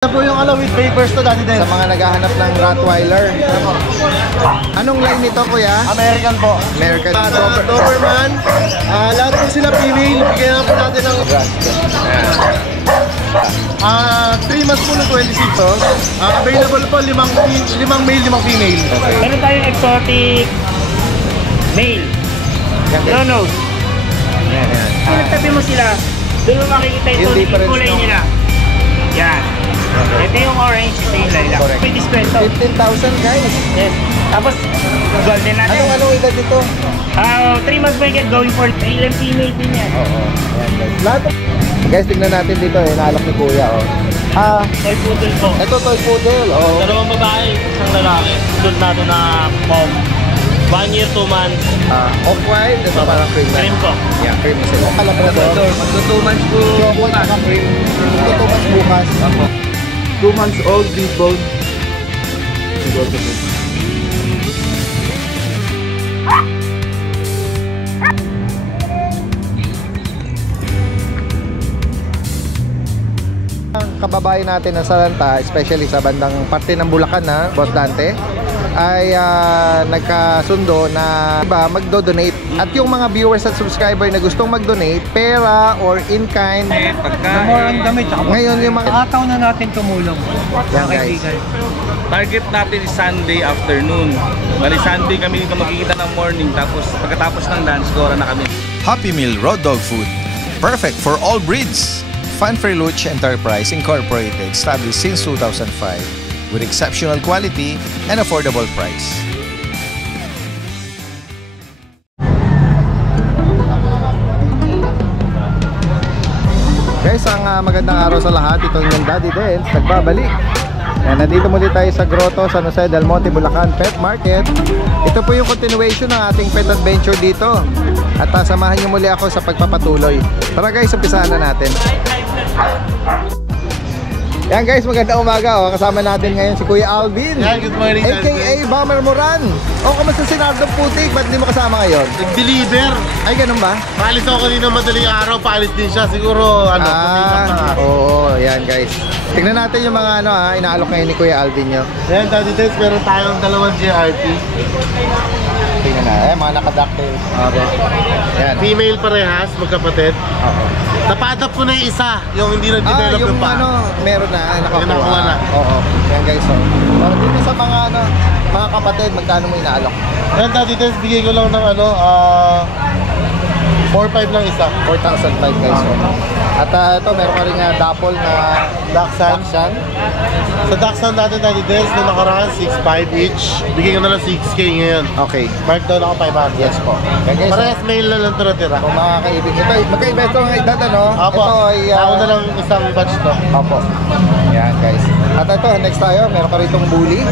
Ito po yung with papers to dati din. Sa mga naghahanap ng Rottweiler. Anong line nito, kuya? American po. American. Doberman. Lahat po sila female. Bigyan na po natin ng 3 months po ng 26. Available po 5 male, 5 female. Okay. Meron tayong exotic male. No nose. Kung tabi mo sila, doon mo makikita Yung yung difference, kulay no? nila. Yan. Okay. Ito yung orange, ito yung lilac. Correct. May diskwento. 15,000 guys. Yes. Tapos, golden natin. Anong edad dito? 3 months may get going for male and female din yan. Oo. Ayan guys. Lahat. Guys, tignan natin dito eh. Naalok ni kuya oh. Toy poodle po. Ito toy poodle. Oh. Dalawang babae, isang lalaki. Doon natin na pom. 1 year, 2 months. Off-white. Ito parang cream na. Cream po. Yeah, cream na sila. Labrador. Magto 2 months po bukas. Ito 2 months bukas. 2 months old, big bone. Kababayan natin ng Salanta, especially sa bandang parte ng Bulacan na, Boss Dante, ay nagkasundo na iba magdo-donate. At yung mga viewers at subscriber na gustong mag-donate, pera or in-kind, More ang damit. ngayon yung mga... Ataw na natin tumulong. Yan guys. Target natin is Sunday afternoon. Bali Sunday kami dito magkikita ng morning, tapos pagkatapos ng lunch, gora na kami. Happy Meal Raw Dog Food. Perfect for all breeds. Fun Freluch Enterprise Incorporated, established since 2005 with exceptional quality and affordable price. Guys, ang magandang araw sa lahat. Itong yung Daddy Dance, nagbabalik. Nandito muli tayo sa Grotto, San Jose del Monte, Bulacan Pet Market. Ito po yung continuation ng ating pet adventure dito. At samahan niyo muli ako sa pagpapatuloy. Tara guys, umpisahan na natin. Yan guys, magandang umaga. Kasama natin ngayon si Kuya Alvin. Yeah, good morning. AKA Bomber Moran. Kamusta si Nardo Putik? Ba't hindi mo kasama ngayon? Nag-deliver. Ay, ganun ba? Paalis ako kanina madaling araw, paalis din siya. Siguro, pumikap na. Oo, yan guys. Tignan natin yung mga inaalok ngayon ni Kuya Alvin nyo. Yan, Daddy Tess, meron tayong 2 GRT. Tingnan na, mga naka-ducktail. Yan. Female parehas, magkapatid. Oo. Napa-adapt ko na yung isa, yung hindi nag-develop yung yung pa. meron na, nakakuha. Yung nakuha na. Oo. Yan guys, so. Dito sa mga mga kapatid, magkano mo inaalok? Yan, Daddy Tess, bigay ko lang ng 4-5 lang isa. 4,500 guys. So. At ito, meron ka rin dapol na Dachshund. Dachshund. Sa Dachshund natin, Daddy Tess, nung nakaraan, 6-5 each. Bigay ko na lang 6K ngayon. Okay. Mark down ako 500. Yes po. Yan guys. Parehas male na lang tira-tira. Kung mga kaibig ito, magkaiba ito ang edad, ano? Apo, Ito ay... ako na lang isang batch to. Opo. Yan guys. At ito, next tayo, meron ka ritong bully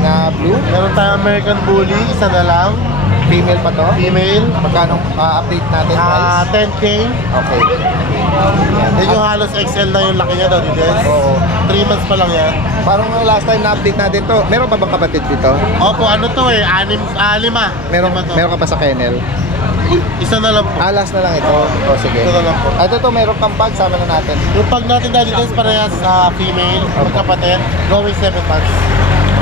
na blue. Meron tayong American Bully, isa na lang. Female pa to. Female. Magkano update natin guys? 10K. Okay. Yan yung halos XL na yung laki niya daw, dito. Oo. 3 months pa lang yan. Parang last time na update natin to, meron pa bang kapatid dito? Opo, ano to eh, 5. Meron, Lima to. meron ka pa sa kennel? Isa na lang po. Last na lang ito. O sige. Ito na lang po. At ito, meron kang pag, sama na natin. Yung pag natin dati guys, parehas sa female, magkapatid, going 7 months.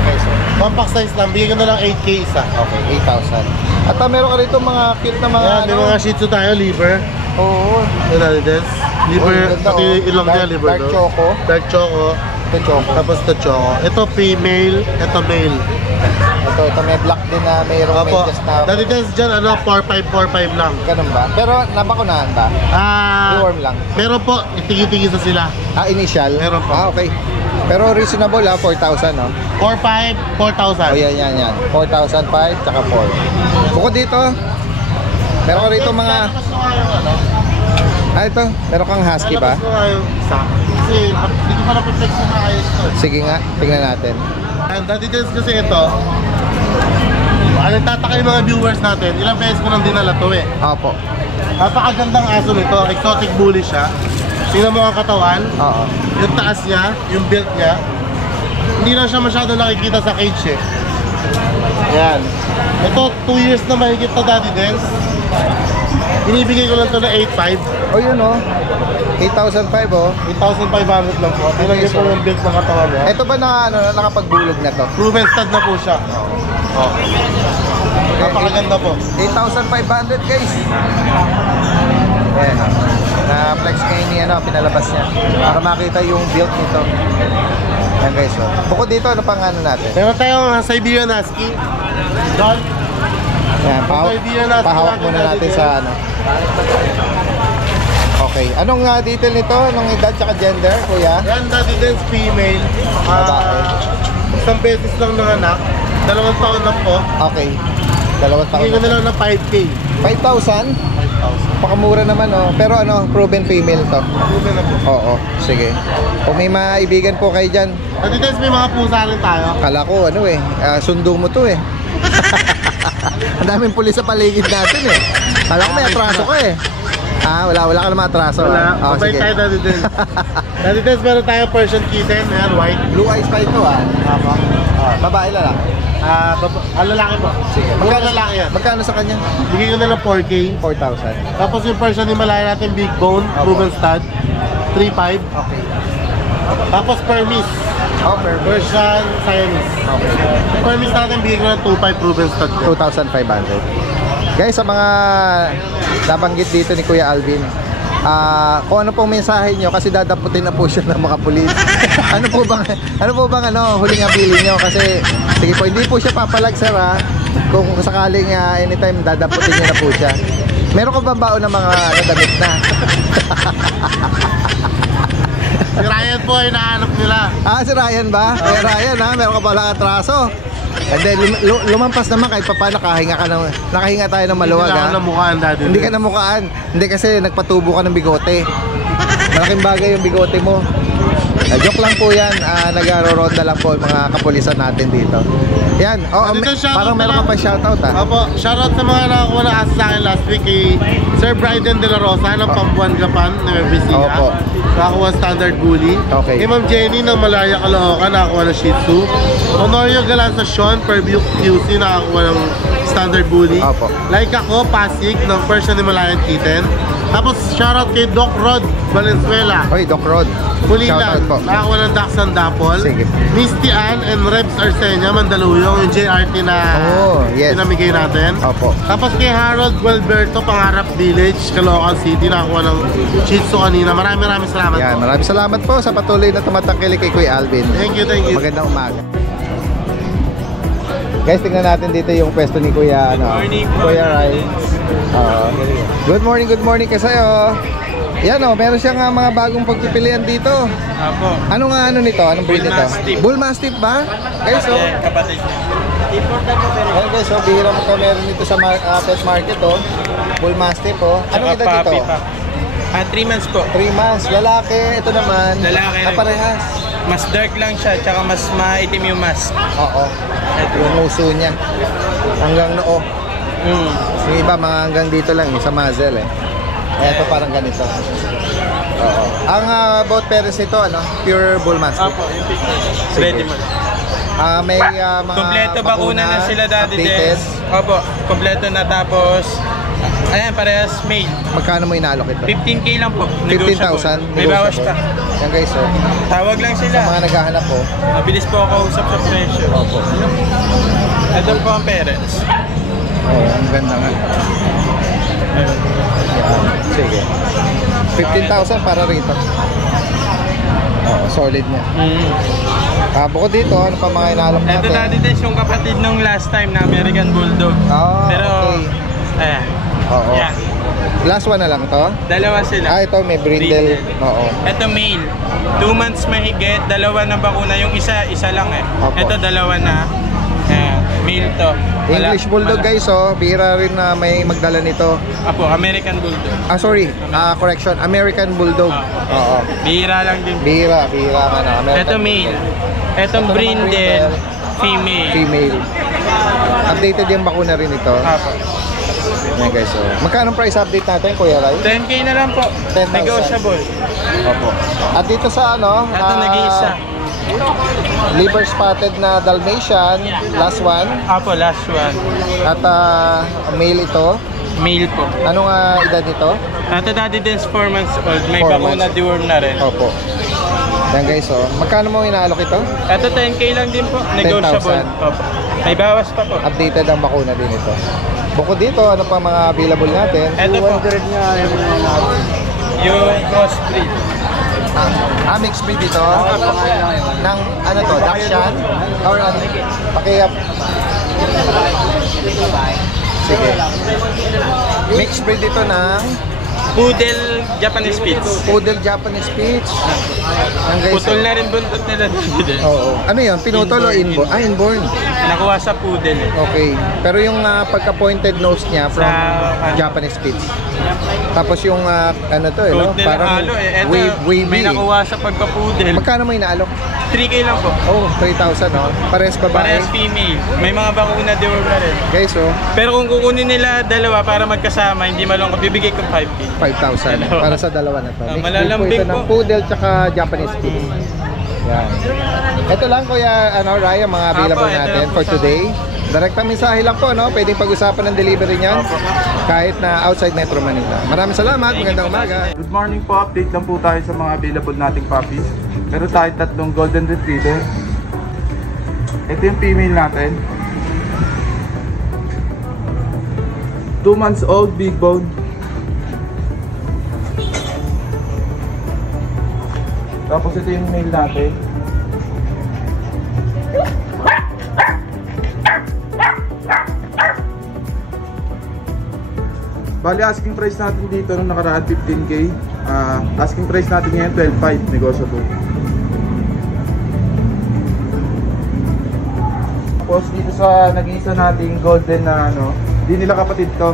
Okay, so. Compact size lang, bigyan ko na lang 8K isa. Okay, 8,000. At meron ka rito mga cute na mga Ayan, may mga Shih Tzu tayo, liver. Oo. Yung dati guys. Liver, Oh, ganda, pati oh. ilong niya, Dark- liver. dark no? choco. Dark choco. Ito, choco. Tapos ito choco. Ito female, ito male. Ito may black din na mayroong Opo. medyas na... Dati guys dyan, 4-5 lang. Ganun ba? Pero nabakunahan ba? Deworm lang. Meron po, itigi-tigi sa sila. Initial? Meron po. Okay. Pero reasonable 4,000 no? 4-5, 4,000. Oh, yan. 4,005 tsaka 4. Bukod dito, meron ka rito mga... ito, meron kang husky ba? Lalabas ko nga yung isa. Kasi hindi ko pa na-protect sa mga ayos to. Sige nga, tingnan natin. And dati guys kasi ito, nagtataka yung mga viewers natin, ilang beses ko nang dinala to eh. Opo. Napakagandang aso nito, exotic bully siya. Tingnan mo ang katawan, Oo. yung taas niya, yung build niya. Hindi na siya masyado nakikita sa cage eh. Yan. Ito, 2 years na mahigit na Daddy Dance. Binibigay ko lang to na 8,500. Oh, yun oh. 8,500 oh. 8,500 lang po. Tingnan niyo po yung build ng katawan niya. Ito ba na ano, nakapagbulog na to? Proven stud na po siya. Oh. Napakaganda po. 8,500 guys. Ayan oh. Na-flex ngayon niya, ano, pinalabas niya. Para makita yung build nito. Ayan guys oh. Bukod dito, ano pang ano natin? Meron tayong Siberian Husky. Don. Ayan, pahawak muna natin sa ano. Okay. Anong detail nito? Anong edad tsaka gender, kuya? Yan, dati din female. Babae. Isang beses lang nanganak. 2 taon na po. Okay. 2 taon Hindi ko na lang na 5K. 5,000? 5,000. Pakamura naman oh. Pero ano, proven female to. Proven na po. Oo, sige. Kung may maibigan po kayo dyan, Dati din may mga pusa rin tayo. kala ko ano eh, sundo mo to eh. Ang daming pulis sa paligid natin eh. Kala ko may atraso ka eh. Wala ka naman atraso. Wala. Oh, Mabait sige. tayo dati din. Dati din meron tayo Persian kitten. Ayan, white. Blue eyes pa ito ah. Tama. Babae lalaki. Lalaki po. Sige. Magkano lalaki yan? Magkano sa kanya? Bigay ko na lang 4K. 4,000. Tapos yung Persian Himalaya natin, big bone, proven stud, 3,500. Okay. Tapos Permis, Oh, perfect. Persian Siamese. Okay. Yung Permis natin, bigay ko ng 2,500 proven stud. 2,500. Guys, sa mga nabanggit dito ni Kuya Alvin, kung ano pong mensahe nyo, kasi dadaputin na po siya ng mga pulis. ano po bang huling abilin nyo? Kasi sige po, hindi po siya papalag sir ha. Kung sakaling anytime dadaputin nyo na po siya. Meron ka bang baon ng mga damit na? Si Ryan po ay nahanap nila. Si Ryan ba? Kaya Ryan ha, meron ka palang atraso. And then lumampas naman kahit paano nakahinga tayo ng maluwag Hindi ha. na ako namukhaan dati. Hindi ka namukhaan. Hindi kasi nagpatubo ka ng bigote. Malaking bagay yung bigote mo. Joke lang po yan. Nag-ronda lang po yung mga kapulisan natin dito. Yan. Parang meron ka pa shoutout ha. Opo, shoutout sa mga nakakuha na asa sa akin last week kay Sir Bryden De La Rosa ng Pambuan Gapan ng MBC. Opo. Nakakuha standard bully. Okay. Kay Ma'am Jenny ng Malaya Caloocan nakakuha ng Shih Tzu. Honorio Galanzacion per QC nakakuha ng standard bully. Opo. Like ako, Pasig ng Persian Himalayan Kitten. Tapos shoutout kay Doc Rod Valenzuela. Oy, Doc Rod. Pulilan, Shoutout po. nakakuha ng Dachshund Dapple. Sige. Misty Ann and Rebs Arsenia, Mandaluyong, yung JRT na Yes. pinamigay natin. Opo. Tapos kay Harold Gualberto, Pangarap Village, Caloocan City, nakakuha ng Shih Tzu kanina. Maraming salamat Yan, po. maraming salamat po sa patuloy na tumatangkilik kay Kuya Alvin. Thank you. Magandang umaga. Guys, tingnan natin dito yung pwesto ni Kuya Kuya Rai. Good morning kasi yan meron siyang mga bagong pagpipilian dito. Apo. Ano nito? Anong breed Bull nito? Mastiff. Bull Mastiff ba? Guys, Kapatid niya. Ayan guys, bihira mo meron dito sa pet market Bull Mastiff Anong edad Tsaka dito? puppy pa. 3 months po. 3 months, lalaki. Ito naman, Lalaki rin. parehas. Mas dark lang siya, tsaka mas maitim yung mask. Oo. Yung uso niya. Hanggang noo. Mm. Yung iba mga hanggang dito lang sa muzzle Ito parang ganito. Oo. Ang both parents nito pure Bull Mastiff. Apo, yung picture. Sige. Ready mo. May mga Kompleto bakuna na sila dati updated. din. Opo, kompleto na tapos ayan, parehas male. Magkano mo inaalok ito? 15K lang po. 15,000. May bawas pa. Yan guys, Tawag lang sa sila. mga naghahanap Mabilis po ako usap sa presyo. Opo. Ito po ang parents. Ang ganda nga. Yan. Sige. 15,000 para rito. Solid niya. Bukod dito, ano pa mga inaalok natin? Ito dati din yung kapatid nung last time na American Bulldog. Pero, okay. ayan. Oo. Yan. Last one na lang to? Dalawa sila. Ito may brindle. Oo. Ito male. 2 months mahigit, dalawa na bakuna. Yung isa lang Opo. Ito dalawa na. Male to. English Bulldog guys, bihira rin na may magdala nito. Apo, American Bulldog. Correction, American Bulldog. Oo. Bihira lang din. Bihira ka na. Ito male. Itong Ito naman brindle, female. Female. Updated yung bakuna rin ito. Apo. Yan guys, magkano price update natin, Kuya Rai? 10K na lang po. 10,000. Negotiable. Opo. At dito sa Ito nag-iisa. liver spotted na Dalmatian, last one. Apo, last one. At male ito. Male po. Anong edad nito? Ito daddy din 4 months old. May 4 bakuna months. deworm na rin. Opo. Yan guys, oh. Magkano mo inaalok ito? Ito 10K lang din po. Negotiable. 10,000. Opo. May bawas pa po. Updated ang bakuna din ito. Bukod dito, ano pa mga available natin? Ito po. Yung crossbreed. Mixed breed dito. Ng ano to, Dachshund? Or ano? Pakiyap. Sige. Mixed breed dito ng Poodle Japanese Spitz. Poodle Japanese Spitz. Ang guys, Putol na rin buntot nila dito. Oo. Ano yun? Pinutol o inborn? Inborn. Nakuha sa poodle. Okay. Pero yung pagka-pointed nose niya from Japanese Spitz. Tapos yung ano to eh, no? Goat nila halo eh. Ito, wavy. may nakuha sa pagka-poodle. Magkano mo inaalok? 3K lang po. Oh, 3,000 no? Pares babae. Parehas female. May mga bakuna deworm na rin. Guys, oh, Pero kung kukunin nila dalawa para magkasama, hindi malungkot, bibigay ko 5K. 5,000 Dalawa. para sa dalawa na to. Mixed breed po malalambing ito ng po. poodle tsaka Japanese Spitz. Yan. Ito lang kuya, Raya, mga available Apo, ito natin lang po for sa- today. Direktang mensahe lang po, no? Pwedeng pag-usapan ng delivery niyan kahit na outside Metro Manila. Maraming salamat, magandang umaga. Good morning po, update lang po tayo sa mga available nating puppies. Meron tayo 3 golden retriever. Ito yung female natin. 2 months old, big bone. Tapos ito yung male natin. Bali, asking price natin dito nung nakaraan 15K. Asking price natin ngayon 12.5, negotiable. Tapos dito sa nag-iisa nating golden na ano, di nila kapatid to,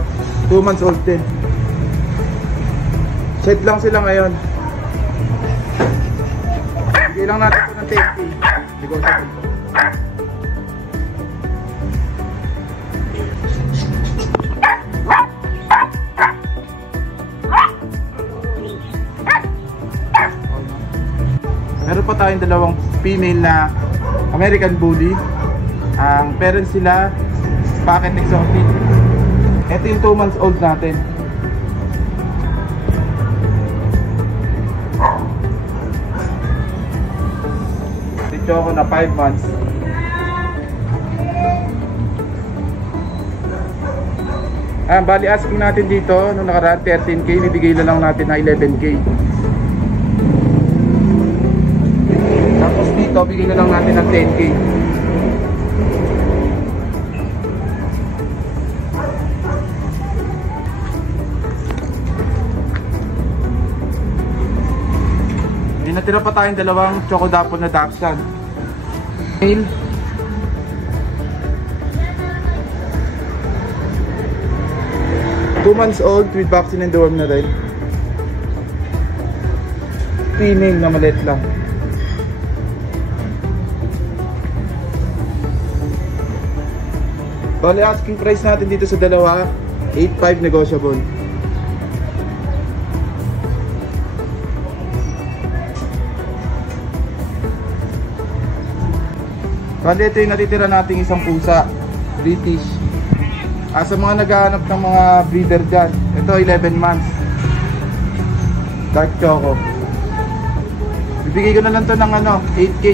2 months old din. Set lang sila ngayon. Bigay lang natin po ng 10K, negotiable po. Meron pa tayong 2 female na American Bully. Ang parents sila Pocket Exotic. Ito yung 2 months old natin. Si Choco na 5 months. Bali asking natin dito nung nakaraan 13K, bibigay na lang natin na 11K. Tapos dito, bigyan na lang natin ng 10K. Natira pa tayong 2 Choco Dapple na Dachshund. Male. Two months old with vaccine and deworm na rin. Female na maliit lang. Bali, asking price natin dito sa dalawa, 8.5 negotiable. Bali, ito yung natitira nating isang pusa, British. Sa mga naghahanap ng mga breeder dyan, ito 11 months. Dark Choco. Bibigay ko na lang to ng 8K.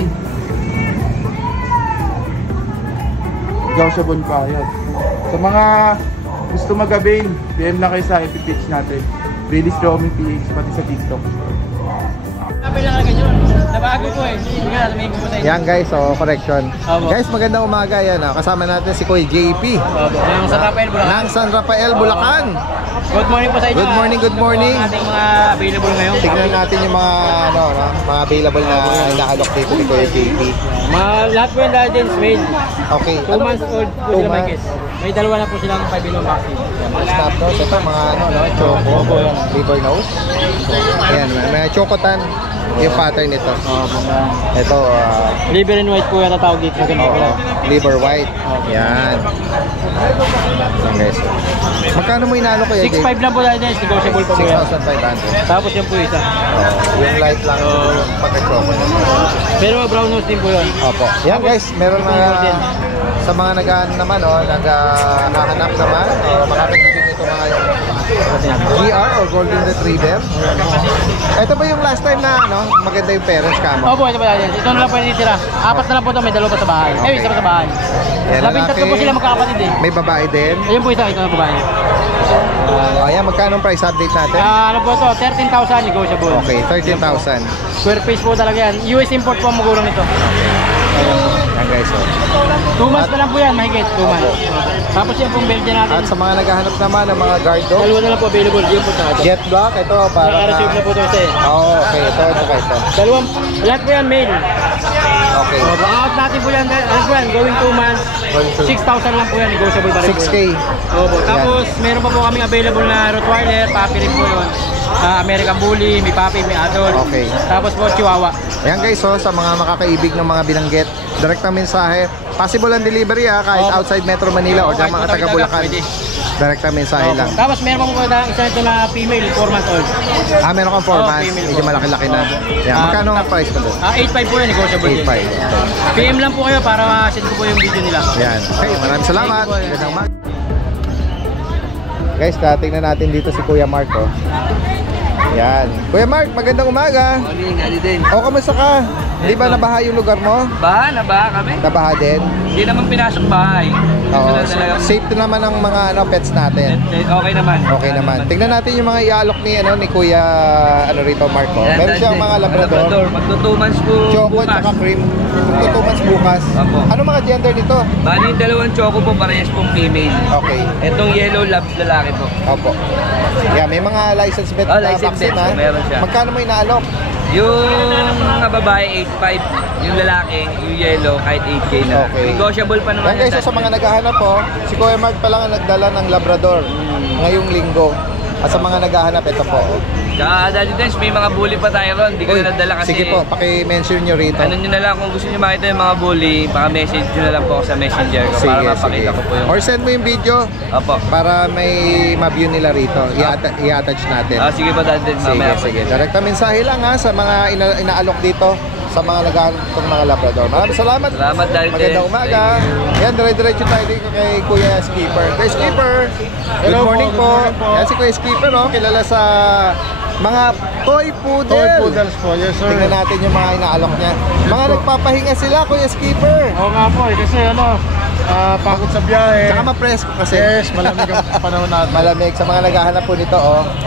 Negotiable pa, yan. Sa mga gusto mag-avail, DM lang kayo sa FB page natin. Release Roaming PH, pati sa TikTok. Nabago ko eh. Yan guys, correction. Guys, magandang umaga yan. Kasama natin si Kuya JP. Ng San Rafael, Bulacan. Ng San Rafael, Bulacan. Good morning po sa inyo. Good morning, good morning. Ito ang ating mga available ngayon. Tignan natin yung mga mga available na inaalok dito ni Kuya JP. Lahat po yung Legends made. Okay. 2 months old po 2 sila may months. kiss. May dalawa na po silang 5 billion vaccine. Mga snap nose, ito mga choco, liver nose. Ayan, may chocotan yung pattern nito. Ito, Liver and white po yung tatawag dito. liver white. Yan. Yan guys. Magkano mo inalo Kuya JP? 6.5 lang po Legends. Negotiable po po yan. 6,500. Tapos yan po isa. Yung light lang yung pagka-choco. Pero brown nose din po yun. Opo. Yan guys, meron na Sa mga naghahanap naman, naghahanap naman, makakagiging ito mga GR or Golden Retriever. Ito ba yung last time na maganda yung parents kamo? Opo, ito ba yan? Ito na lang pwede titira. 4 na lang po ito, may 2 pa sa bahay. Okay. Isa pa sa bahay. Yan, 13 po sila magkakapatid eh. May babae din. Ayun po ito na babae. Ayan, magkano ang price update natin? Ano po ito? 13,000 negotiable. Okay, 13,000. Square face po talaga yan. US import po ang magulang nito. Yan guys, 2 months na lang po yan, mahigit 2 months. Tapos yan pong Belgian natin. At sa mga naghahanap naman ng mga guard dog, Dalawa na lang po available. Yun po sa atin. jet block, ito para Naka-receive na po ito kasi. Okay, ito. Dalawang, lahat po yan male. Okay. So, out natin po yan, ano po yan, going 2 months, 6,000 lang po yan, negotiable pa rin po 6K. yan. Opo. Tapos, meron pa po kaming available na Rottweiler, puppy rin po yun. American Bully, may puppy, may adult. Okay. Tapos po, Chihuahua. Ayan guys, sa mga makakaibig ng mga binanggit, direct na mensahe. Possible ang delivery kahit outside Metro Manila o dyan mga taga Bulacan. Direct na mensahe lang. Tapos meron pa po isa ito na female, 4 months old. Meron kang 4 months, female medyo po. malaki-laki na. Yan, magkano ang price mo doon? 8.5 po yan, negotiable din. 8.5. PM lang po kayo para send ko po yung video nila. Yan. Okay, maraming salamat. Thank you po. Magandang umaga. Guys, tingnan natin dito si Kuya Mark. Yan. Kuya Mark, magandang umaga. Morning, Ali din. Kamusta ka? Di ba nabaha yung lugar mo? Nabaha kami. Nabaha din? Hindi naman pinasok bahay. Oo. Safe na naman ang mga pets natin. Okay naman. Okay naman. Tingnan natin yung mga iaalok ni Kuya rito Marco. Yan, Meron siyang mga Labrador. Magto 2 months po Choco bukas. at cream. Magto 2 months bukas. Opo. Ano mga gender nito? Bali yung dalawang choco po, parehas pong female. Okay. Itong yellow lab, lalaki po. Opo. Yeah, may mga license vet na license vaccine vet. Meron siya. Magkano mo inaalok? Yung mga babae, 8.5. Yung lalaki, yung yellow, kahit 8K na. Okay. Negotiable pa naman. Yan guys, sa mga naghahanap si Kuya Mark pa lang ang nagdala ng Labrador ngayong linggo. At sa mga naghahanap, ito po. Tsaka Daddy Dance, may mga bully pa tayo ron. Hindi ko na nadala kasi. Sige po, paki-mention nyo rito. Ano nyo na lang, kung gusto nyo makita yung mga bully, paka-message nyo na lang po ako sa messenger ko para mapakita ko po yung... Or send mo yung video Opo. para may ma-view nila rito. I-attach natin. Sige pa Daddy Dance, mamaya po. Sige. Direkta mensahe lang sa mga inaalok dito sa mga naghahanap ng mga Labrador. Maraming salamat. Salamat Daddy Dance. Magandang umaga. Yan, dire-diretso tayo dito kay Kuya Skipper. Kuya Skipper, good morning po. Yan si Kuya Skipper, kilala sa mga toy poodle. Toy poodles po, yes sir. Tingnan natin yung mga inaalok niya. Mga nagpapahinga sila, Kuya Skipper. Oo nga po kasi pagod sa biyahe. Tsaka ma-presko kasi. Yes, malamig ang panahon natin. Malamig. Sa mga naghahanap po nito,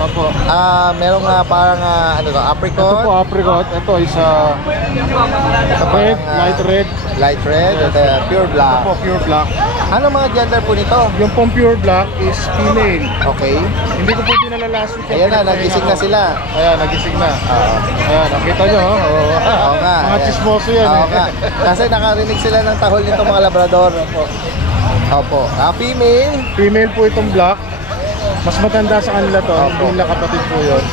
Opo. merong parang apricot. Ito po apricot. Ito is red, light red. Light red, ito pure black. Ito po pure black. Ano mga gender po nito? Yung pong pure black is female. Okay. Hindi ko po dinala last week. Ayan na, nagising na sila. Ayan, nagising na. Oo. Ayan, nakita nyo. Oo nga. Mga chismoso yan. Oo nga. Kasi nakarinig sila ng tahol nitong mga Labrador. Opo. Female. Female po itong black. Mas matanda sa kanila to. Opo. Hindi nila kapatid po yun.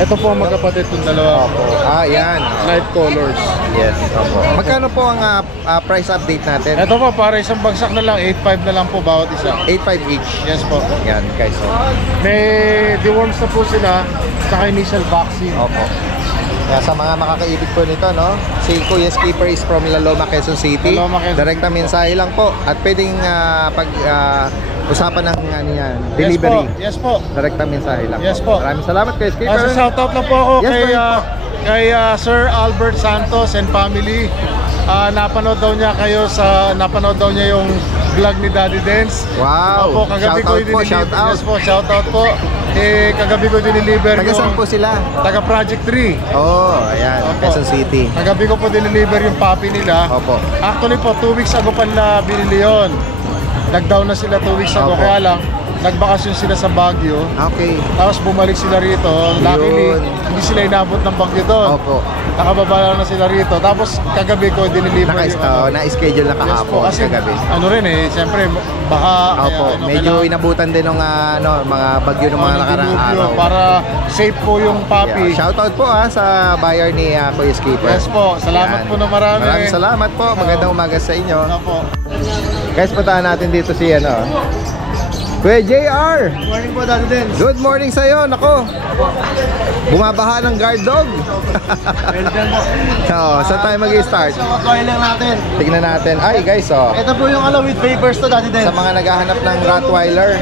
Ito po ang magkapatid itong dalawa. Opo. Yan. Light colors. Yes. Opo. Magkano po ang price update natin? Ito po, para isang bagsak na lang. 8.5 na lang po bawat isa. 8.5 each. Yes po. Yan guys. May deworms na po sila. Saka initial vaccine. Opo. Kaya sa mga makakaibig po nito, si Kuya Skipper is from La Loma, Quezon City. La Loma, Quezon. Direkta mensahe lang po. At pwedeng usapan ng delivery. Yes po. Direkta mensahe lang Yes po. po. Maraming salamat Kuya Skipper. Shoutout na po ako Yes, kay, go ahead kay Sir Albert Santos and family. Napanood daw niya yung vlog ni Daddy Dance. Wow. Opo, kagabi ko Shoutout po, shoutout. Yes po, shoutout po. Kagabi ko dineliver Taga saan po sila? taga Project 3. Ayan, Opo. Quezon City. Kagabi ko po dineliver yung puppy nila. Opo. Actually po, 2 weeks ago pa na binili yun. Nag-down na sila 2 weeks ago, Opo. kaya lang nagbakasyon sila sa Baguio. Okay. Tapos bumalik sila rito. Luckily, hindi sila inabot ng Baguio doon. Opo. Nakababa na sila rito. Tapos kagabi ko dineliver yung Na-schedule na Yes po, kahapon kasi kagabi. siyempre baka Opo, medyo inabutan din ng mga bagyo ng mga nakarang araw. para safe po yung puppy. Yeah. Shoutout po sa buyer ni Kuya Skipper. Yes po, salamat Yan. po na marami. Maraming salamat po. Magandang umaga sa inyo. Opo. Guys, puntahan natin dito si Kuya JR! Morning po, Daddy Dens. Good morning sa'yo, nako. Bumabaha ng guard dog. Welcome po. Oo, saan tayo mag-i-start? So, toilet natin. Tignan natin. Ay guys, oh. Ito po yung with papers to, Daddy Dens. Sa mga naghahanap ng Rottweiler.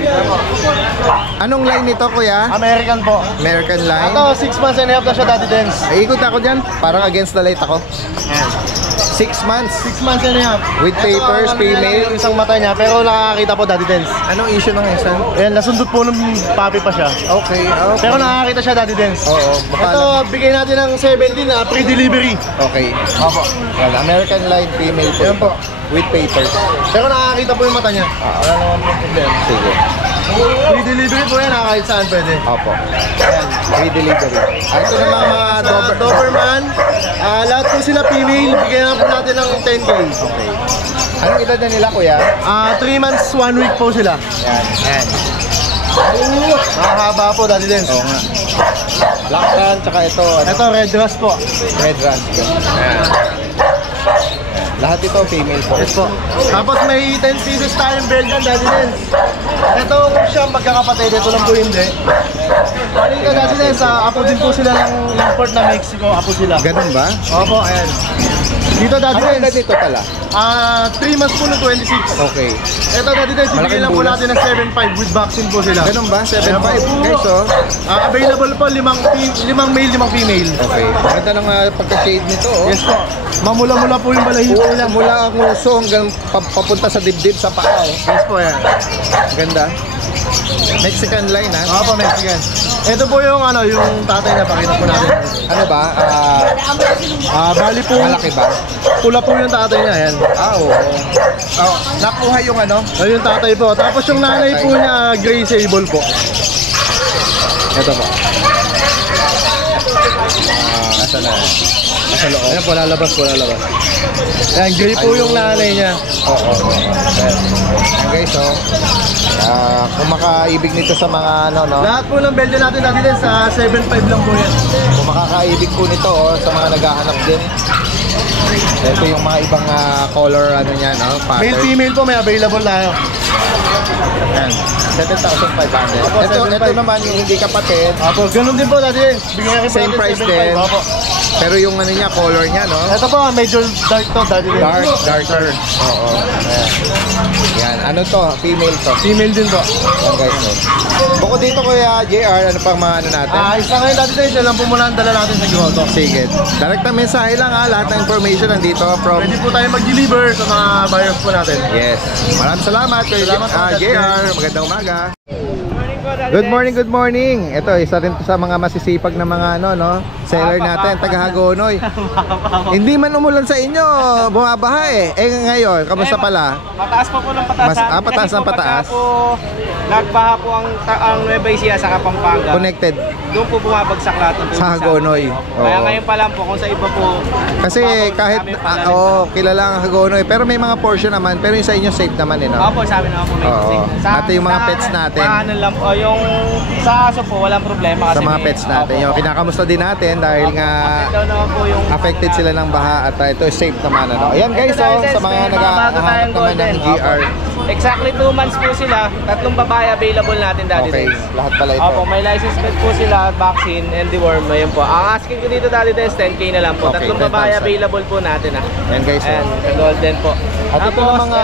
Anong line nito, kuya? American po. American line? Ito, 6 months and a half na siya, Daddy Dens. Ay, ikot ako dyan. Parang against the light ako. 6 months. 6 months and a half. With papers, female. Yung isang mata niya, pero nakakakita po, Daddy Dens. Anong issue ng isa? Ayan, nasundot po ng papi pa siya. Okay, okay. Pero nakakakita siya, Daddy Dens. Oo, Ito, bigay natin ng 17 na pre-delivery. Okay. Opo. Well, American line, female po. Yan po. With papers. Pero nakakakita po yung mata niya. Wala naman po problema. Sige. Pre-delivery po yan, kahit saan pwede. Opo. Ayan, free delivery. Ito naman mga Doberman, lahat po sila female, bigyan na po natin ng 10K. Okay. Anong edad na nila, kuya? 3 months, 1 week po sila. Ayan. Ayan. Nakahaba po, Daddy Dens. Oo nga. Black Run, tsaka ito. Ito, red dress po. Red Run. Ayan. Lahat ito female po. Yes po. Tapos may 10 pieces tayong Belgian, Daddy Dens. Ito po siya magkakapatid, ito lang po hindi. Dito, Daddy Dens, apo din po sila ng import na Mexico, apo sila. Ganun ba? Opo, ayan. Dito, Daddy Ano edad Dens, dito pala? 3 months po ng 26. Okay. Ito, Daddy Dens, Malaking ibigay lang po bulas. natin ng 7.5 with vaccine po sila. Ganun ba? 7.5? Ayan po. Guys, oh. Available po, 5 male, 5 female. Okay. Maganda ng pagka-shade nito, oh. Yes po. Mamula-mula po yung balahibo nila. Mula ang uso hanggang papunta sa dibdib sa paa, oh. Yes po, yan. Ganda. Mexican line, ha? Opo, Mexican. Ito po yung yung tatay na pakita po natin. Ano ba? Bali po, Malaki ba? pula po yung tatay niya, yan. Oo. Oh, nakuha yung ano? Yung tatay po. Tapos yung nanay po niya, gray sable po. Ito po. Nasa na? Nasa loob. Ayan po, lalabas po, lalabas. Ayan, gray po yung nanay niya. Oo. Ayan. Ayan guys, oh. Kung makaibig nito sa mga ano, no? Lahat po ng Belgian natin din sa 7.5 lang po yan. Kung makakaibig po nito, oh, sa mga naghahanap din. Ito yung mga ibang color, ano niya, no? Pattern. Male, female po, may available tayo. Ayan. 7,500. Opo, Ito 7,500. naman yung hindi kapatid. Opo, ganun din po dati. Bigyan rin po Same natin price 7.5. din. Opo. Pero yung ano niya, color niya, no? Ito po, medyo dark to dati din. Darker. Oo. Ayan. Yan. Ano to? Female to. Female din po. Yan guys, no? Bukod dito, Kuya JR, ano pang mga ano natin? Isa ngayon dati din, siya lang po muna ang dala natin sa grotto. Sige. Direct na mensahe lang, ha? Lahat ng information nandito from... Pwede po tayo mag-deliver sa mga buyers po natin. Yes. Maraming salamat, Kuya Salamat po, JR. Magandang umaga. Good morning, good morning. Ito, isa rin to sa mga masisipag na mga ano, no? Seller natin, taga Hagonoy. Hindi man umulan sa inyo, bumabaha eh. Eh ngayon, kamusta pala? Pataas pa po ng pataas. Pataas ng pataas. Nagbaha po ang Nueva Ecija sa Pampanga. Connected Doon po bumabagsak lahat ng tubig sa Hagonoy. Kaya Oo. ngayon pa lang po, kung sa iba po. Kasi kahit, kilala ang Hagonoy. Pero may mga portion naman, pero yung sa inyo safe naman eh, no? Opo, sabi naman po may Oo. mistake. Pati yung mga pets natin. Sa ano lang po, yung sa aso po, walang problema. Sa Kasi mga pets natin. Yung kinakamusta din natin dahil nga Daw naman po yung affected sila ng baha at ito safe naman, ano? Ayan guys, oh, sa mga nag-ahanap naman ng GR. Exactly 2 months po sila. 3 babae available natin dati. Okay, lahat pala ito. Opo, may license plate po sila, vaccine, and deworm. Ayun po. Ang asking ko dito dati is 10K na lang po. Okay, 3 babae 10,000. available po natin. Ayan guys, Ayan, oh. sa golden po. At ito ng mga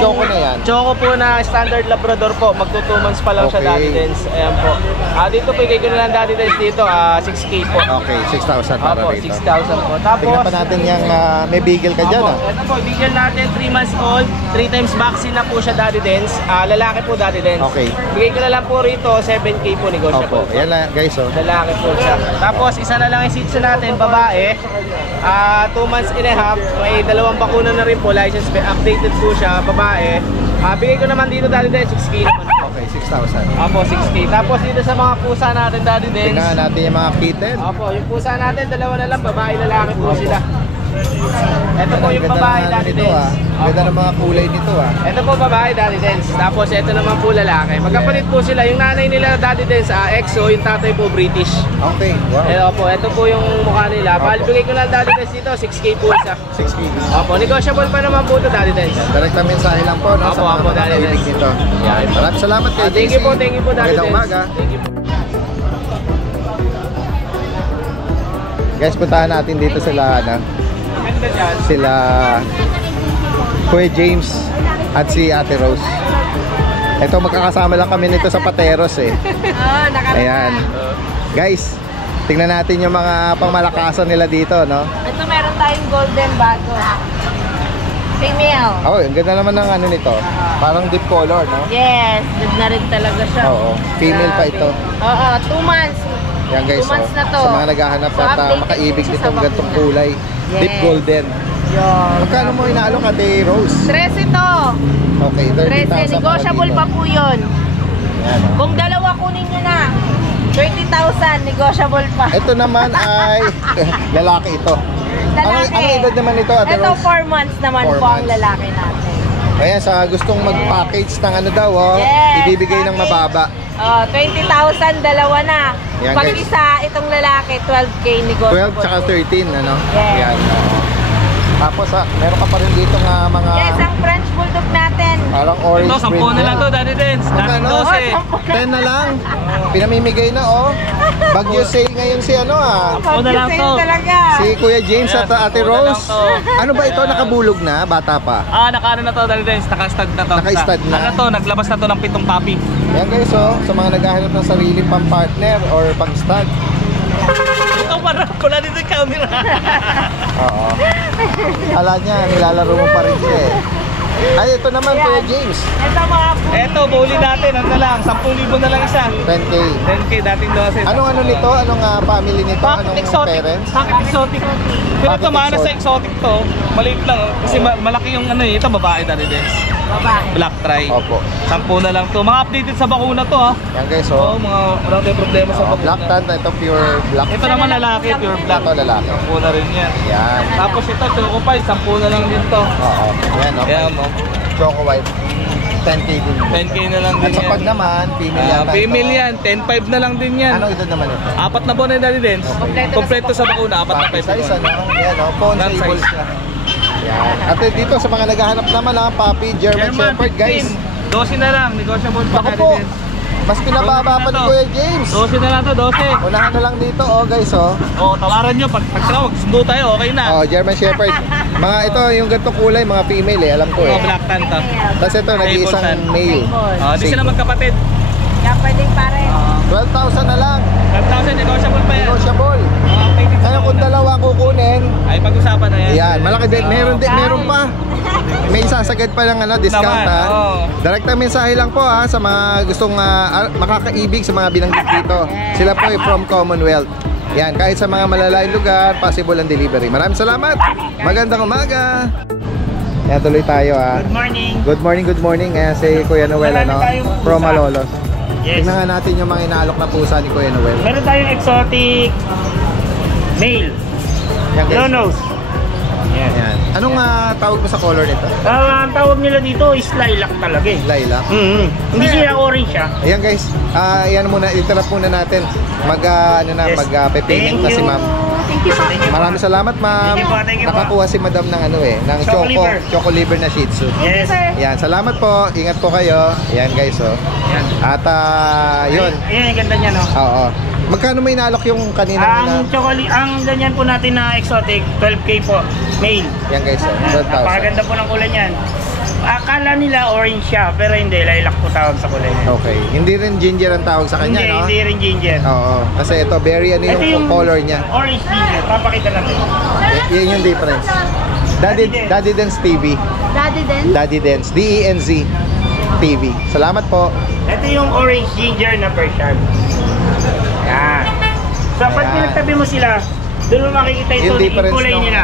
choco na yan. Choco po na standard Labrador po. Magto 2 months pa lang siya Okay. dati dens. Ayan po. Dito po, ikay ko na lang dati dens dito. 6K po. Okay, 6,000 para Opo, rito. 6,000 po. Tapos, Tingnan pa natin yung may bigel ka dyan, Opo, ah. ito po, bigyan natin 3 months old, 3 times vaccine na po siya dati dens. Lalaki po dati dens. Okay. Bigay ko na lang po rito, 7K po negotiable. Opo, yan lang guys, oh. Lalaki po siya. Tapos isa na lang yung Shih Tzu natin, babae. 2 months and a half, may 2 bakuna na rin po, license updated po siya, babae. Bigay ko naman dito dati dens, 6K naman po. Okay, 6,000. Opo, 6K. Tapos dito sa mga pusa natin dati dens. Tingnan natin yung mga kitten. Opo, yung pusa natin, 2 na lang, babae lalaki po sila. Ito po yung babae, Daddy nito Dance. Ganda ng mga kulay nito Ito po babae, Daddy Dance. Tapos ito naman po lalaki. Magkapalit po sila. Yung nanay nila, Daddy Dance, EXO. Yung tatay po, British. Okay, wow. Ito po yung mukha nila. Bigay ko lang, Daddy Dance dito, 6K po isa. 6 kg. Opo, negotiable pa naman po ito, Daddy Dance. Direct na mensahe lang po, no? Opo, sa mga Daddy makikinig Dance. nito. Yan. Maraming salamat kay Thank you po, Daddy Magandang Dance. umaga. Thank you po. Guys, puntahan natin dito sila, Ganda dyan. sila Kuya James at si Ate Rose. Ito, magkakasama lang kami nito sa Pateros eh. Ayan. Guys, tingnan natin yung mga pangmalakasan nila dito, no? Ito meron tayong golden bago. Female. Oh, ang ganda naman ng ano nito. Parang deep color, no? Yes, good na rin talaga siya. Oo. Female pa ito. Oo, 2 months. Yan guys, 2 months na to. sa mga naghahanap So, at updated makaibig siya sa nitong gantong bakuna. kulay. Yes. Deep golden. Yun. Magkano mo inaalok, Ate Rose? 13 ito. Okay, 13, 30,000 negotiable para pa dito. po yun. Yan, oh. Kung dalawa kunin nyo na, 30,000, negotiable pa. Ito naman ay lalaki ito. Lalaki. Ano edad naman ito, Ate Ito Rose? 4 months naman 4 po ang months. lalaki natin. Ayan, sa gustong mag-package ng ano daw, oh, Yes, ibibigay ng package. mababa. 20,000, dalawa na. Yan, Pag guys. isa, itong lalaki, 12K negotiable. 12 tsaka 13, ano? Yes. Yan, oo. Tapos, meron ka pa rin dito nga mga Yes, ang French Bulldog natin. parang orange Ito, 10 na lang to, Daddy Dance. Dating Ano? 12. 10 na lang. Pinamimigay na, oh. Bagyo sale ngayon si ano, ah. Ako na lang to. Talaga. Si Kuya James at Ate 10 na lang Rose. to. Ano ba ito? Nakabulog na? Bata pa? Nakaano na to, Daddy Dance. Naka-stud na to. Naka-stud na. Ano to, naglabas na to ng 7 puppy. Yan guys, oh. Sa mga naghahanap ng sarili pang partner or pang stud. Ito, parang kula dito yung camera. Oo. Kala niya, nilalaro mo pa rin siya eh. Ay, ito naman, Kuya James. Ito mga po. Eto, buli natin. Ano na lang, 10,000 na lang isa. 10K. 10K, dating 12. Anong ano nito? Anong family nito? Bakit Anong exotic? parents? Bakit exotic? Pero Bakit tumana sa exotic? exotic to, maliit lang. Kasi malaki yung ano eh. Ito babae, Daddy Dance. Babae. Black try. Opo. 10 na lang to. Mga updated sa bakuna to ha. Yan guys, Oo, oh. wala tayong problema sa bakuna. Black tan, ito pure black. Ito naman lalaki, pure black. Ito lalaki. 10 na rin yan. Yan. Tapos ito, Choco Pie, 10 na lang din to. Oo. Yan, okay. Ayan mo. Choco white. 10K din. 10K na lang At din sa yan. pag naman, female yan. Female yan, 10.5 na lang din yan. Anong edad naman ito? 4 na buwan na yung Daddy Dance. Kompleto sa bakuna, 4 na Papi 5 size, ano? Yan, oh. Phone Non-size. stable siya. Yan. At dito sa mga naghahanap naman, ha, Papi, German Shepherd, guys. 12 na lang, negotiable pa Ako Daddy po, Dance. mas pinababa pa ni Kuya James. 12 na lang to, 12. Unahan na lang dito, oh guys, oh. O, tawaran nyo, pag tawag, sundo tayo, okay na. Oh, German Shepherd. Mga ito, yung ganitong kulay, mga female eh, alam ko O, eh. Black Tan to. Tapos ito, nag-iisang Tan. male. Di sila magkapatid. Kaya pwedeng pare. 12,000 na lang. 12,000, negotiable pa yan. Negotiable. Updated sa Kaya kung bakuna. dalawa kukunin, Ay, pag-usapan na yan. yan, malaki din. Meron pa. May sasagad pa ng ano, discount Naman, ha. oo. Direct na mensahe lang po ha sa mga gustong makakaibig sa mga binanggit dito. Sila po ay from Commonwealth. Yan, kahit sa mga malalayong lugar, possible ang delivery. Maraming salamat. Magandang umaga. Yan, tuloy tayo ha. Good morning. Good morning. Ayan si Kuya Noel, Marami ano? tayong pusa. From Malolos. Yes. Tingnan nga natin yung mga inaalok na pusa ni Kuya Noel. Meron tayong exotic male. Yan guys. No nose. Yan. Yan. Anong tawag mo sa color nito? Ang tawag nila dito is lilac talaga eh. Lilac. Hindi siya orange siya. Ayan guys, yan muna, interrupt muna natin. Yes. Mag-payment na Thank si you. ma'am. Thank you po. Maraming salamat ma'am. Thank you po, thank you po. Nakakuha si madam ng ano eh, ng Choco liver. choco liver na Shih Tzu. Yes. Yan, salamat po. Ingat po kayo. Yan guys, oh. Yan. At yun. Ayan yung ganda niya no. Oo. Magkano may inalok yung kanina Ang ganyan po natin na exotic 12K po male. Yan guys, oh. Yan. 12,000. Napakaganda po ng kulay niyan. Akala nila orange siya pero hindi, lilac po tawag sa kulay niya. Okay. Hindi rin ginger ang tawag sa kanya, no? Hindi rin ginger. Oo. Kasi ito, very ano Ito yung color niya. Orange ginger, papakita natin. Yan yung difference. Daddy Dance TV. Daddy din. Daddy Dance. DENZ TV. Salamat po. Ito yung orange ginger na Persian. Yan. So pag Ayan. pinagtabi mo sila, doon mo makikita ito Yung yung difference, kulay no? nila.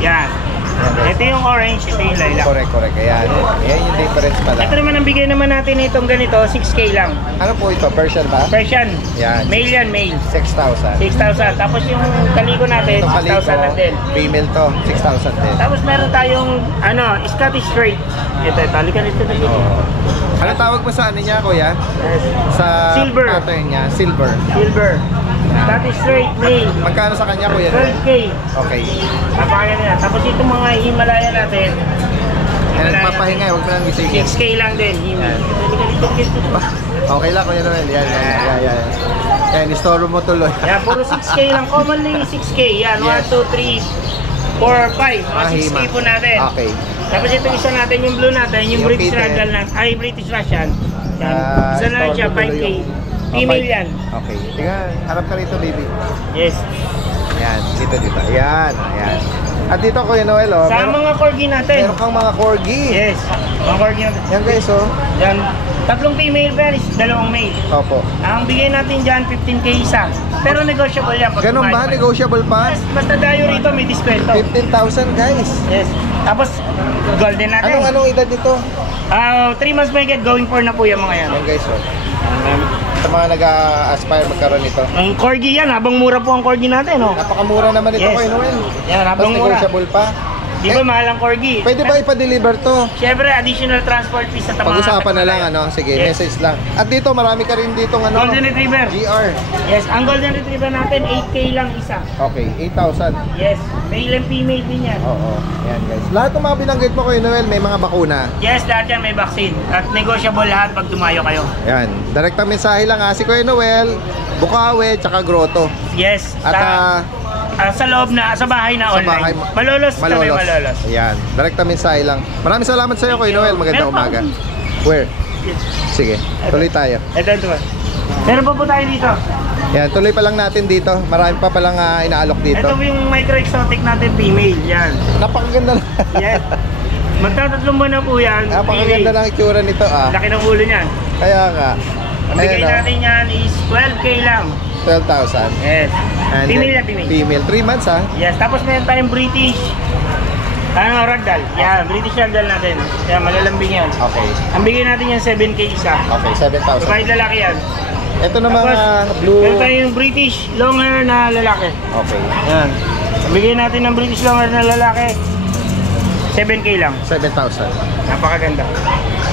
Yan. Ito yung orange, ito yung lilac. Correct. Ayan. Ayan yung difference pala. Ito naman ang bigay naman natin itong ganito, 6K lang. Ano po ito? Persian ba? Persian. Yan. Male yan, male. 6,000. 6,000. Tapos yung kaliko natin, Itong 6,000 lang din. female to, 6,000 din. Tapos meron tayong Scottish Straight. Ito, talikan ito na dito. Ano tawag mo sa ano niya, kuya? Sa Silver. pattern niya, silver. Silver. Scottish Straight, male. Magkano sa kanya, kuya? 12K. Okay. Napakaganda yan. Tapos itong mga Himalaya natin, Yan, nagpapahinga, huwag mo lang gisingin. 6K lang din. Yan. Okay lang, kuya Noel. Yan. Yan, istoro mo tuloy. Yan, puro 6K lang. Commonly 6K. Yan, 1, 2, 3, 4, 5. Mga 6K po natin. Okay. Tapos itong isa natin, yung blue natin, yung Yung British kitten. Ragdoll natin, ay British Russian. Yan. Isa na lang siya, istoro mo tuloy 5K. yung- Female yan. Okay. Tingnan, harap ka rito, baby. Yes. Yan, dito. Ayan. At dito, kuya Noel, oh. Sa mga corgi natin. Meron kang mga corgi. Yes. Mga corgi natin. Yan guys, oh. Yan. 3 female pairs, 2 male. Opo. Ang bigay natin dyan, 15K isa. Pero negotiable yan. Pag Ganun ba? kumain pa. Negotiable pa? Basta tayo rito, may diskwento. 15,000 guys. Yes. Tapos, golden natin. Anong edad nito? 3 months may get going for na po yung mga yan. Yan guys, oh. Sa mga nag-aspire magkaroon nito. Ang corgi yan, habang mura po ang corgi natin, oh. Napakamura naman ito, Yes. kuya Noel. Yan, Tapos habang mura. negotiable pa. Di ba mahal ang corgi? Pwede ba ipa-deliver to? Siyempre, additional transport fees sa mga Pag-usapan na lang, ano? Sige, Yes. message lang. At dito, marami ka rin dito, ano? Golden Retriever. GR. Yes, ang Golden Retriever natin, 8K lang isa. Okay, 8,000. Yes, male and female din yan. Oo, yan guys. Lahat ng mga binanggit mo, kuya Noel, may mga bakuna. Yes, lahat yan may vaccine. At negotiable lahat pag dumayo kayo. Yan, direktang mensahe lang ha. Si Kuya Noel, Bukawi, tsaka Grotto. Yes, At sa loob na, sa bahay na sa online. bahay, Malolos kami, malolos. Ayan, direktang mensahe lang. Maraming salamat sa iyo, Kuya Noel. Magandang Meron pa umaga. akong- Where? Sige, tuloy tayo. Ito. Meron pa po tayo dito. Yan, tuloy pa lang natin dito. Marami pa palang inaalok dito. Ito yung micro exotic natin, female. Yan. Napakaganda na. Yes. Magtatatlong buwan na po yan. Napakaganda ng itsura nito ah. Laki ng ulo niyan. Kaya nga. Ang bigay Ayan, natin yan is 12K lang. 12,000. Yes. And Female then, na female. Female, 3 months ha. Yes. Tapos meron tayong British. Ragdoll. Yan, British Ragdoll natin. Yan, malalambing yan. Okay. Ang bigay natin yan 7K isa. Okay, 7,000. Babae lalaki yan. Ito na mga Tapos, blue. meron tayong British long hair na lalaki. Okay. Yan. Ang bigay natin ng British long hair na lalaki, 7K lang. 7,000. Napakaganda.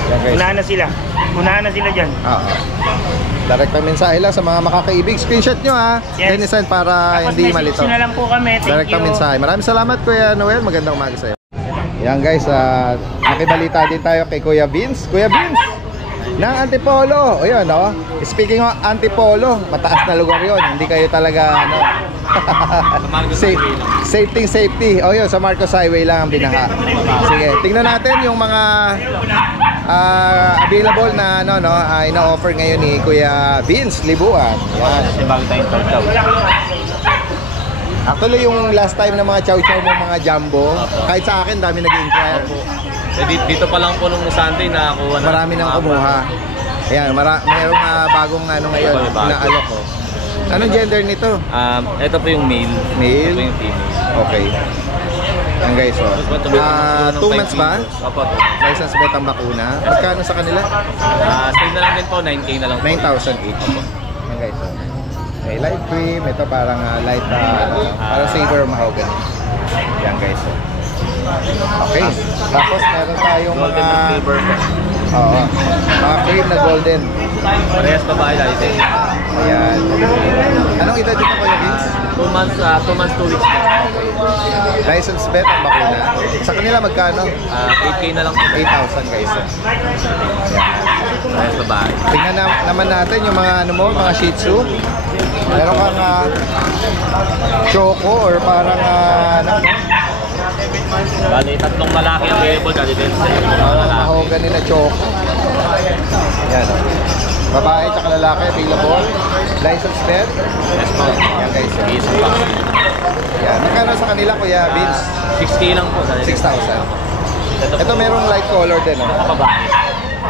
Yan guys. Unahan na sila dyan. Oo. Direct na mensahe lang sa mga makakaibig. Screenshot nyo ha. Yes. Denizen para Tapos hindi message malito. nyo na lang po kami. Thank Direct na you. mensahe. Maraming salamat Kuya Noel. Magandang umaga sa iyo. Yan guys, nakibalita din tayo kay Kuya Vince. Kuya Vince, ng Antipolo. O yun, no? Speaking of Antipolo, mataas na lugar yun. Hindi kayo talaga, ano, safety. O yun, sa Marcos Highway lang ang binaha. Sige, tingnan natin yung mga available na ano, no, ina-offer ngayon ni Kuya Vince Libuan. Yan. Kasi bago tayong tartaw. Actually, yung last time na mga chow-chow mo, mga jumbo, kahit sa akin, dami nag-inquire. Dito pa lang po nung Sunday nakakuha na. Marami nang kumuha. Ayan, merong bagong ano ngayon, inaalok ko. Anong gender nito? Ito po yung male. Male? Ito po yung female. Okay. Yan guys, oh. 2 months ba? Opo. License bet ang bakuna. Magkano sa kanila? Same na lang din po, 9K na lang po. 9,000 each. Yan guys, oh. May light cream, ito parang light, parang silver mahogany. Yan guys, oh. Okay. Tapos meron tayong Golden Retriever po. Oo. Mga cream na golden. Parehas babae dahil din. Ayan. Anong edad dito Kuya Vince? 2 months, 2 weeks na. License bet ang bakuna. Sa kanila magkano? 8K na lang po. 8,000 guys. Ayan. Parehas babae. Tingnan naman natin yung mga ano mo, mga Shih Tzu. Meron kang choco or parang ano, Bali, 3 malaki available kasi din sa inyo. mahogany na choco. Yan. Babae tsaka lalaki available. License bet. Yes po. Yan guys. Yes po. Yan. Magkano sa kanila Kuya Vince? 6K lang po. 6,000. Ito merong light color din. Oh. Babae.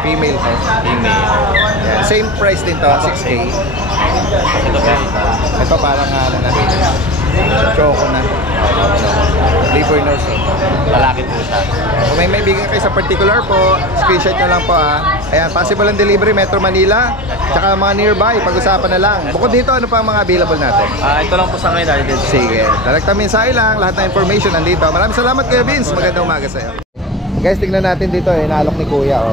Female to. Female. Yan. Same price din to, 6K. Ito po. Ito parang ano na rin. Choco na. Liver nose. Lalaki po siya. Kung may bigyan kayo sa particular po, screenshot nyo lang po Ayan, possible ang delivery, Metro Manila, tsaka mga nearby, pag-usapan na lang. Bukod dito, ano pa ang mga available natin? Ito lang po sa ngayon, Daddy Dance. Sige, direkta mensahe lang, lahat ng information nandito. Maraming salamat Kuya Vince, magandang umaga sa'yo. Guys, tignan natin dito naalok ni Kuya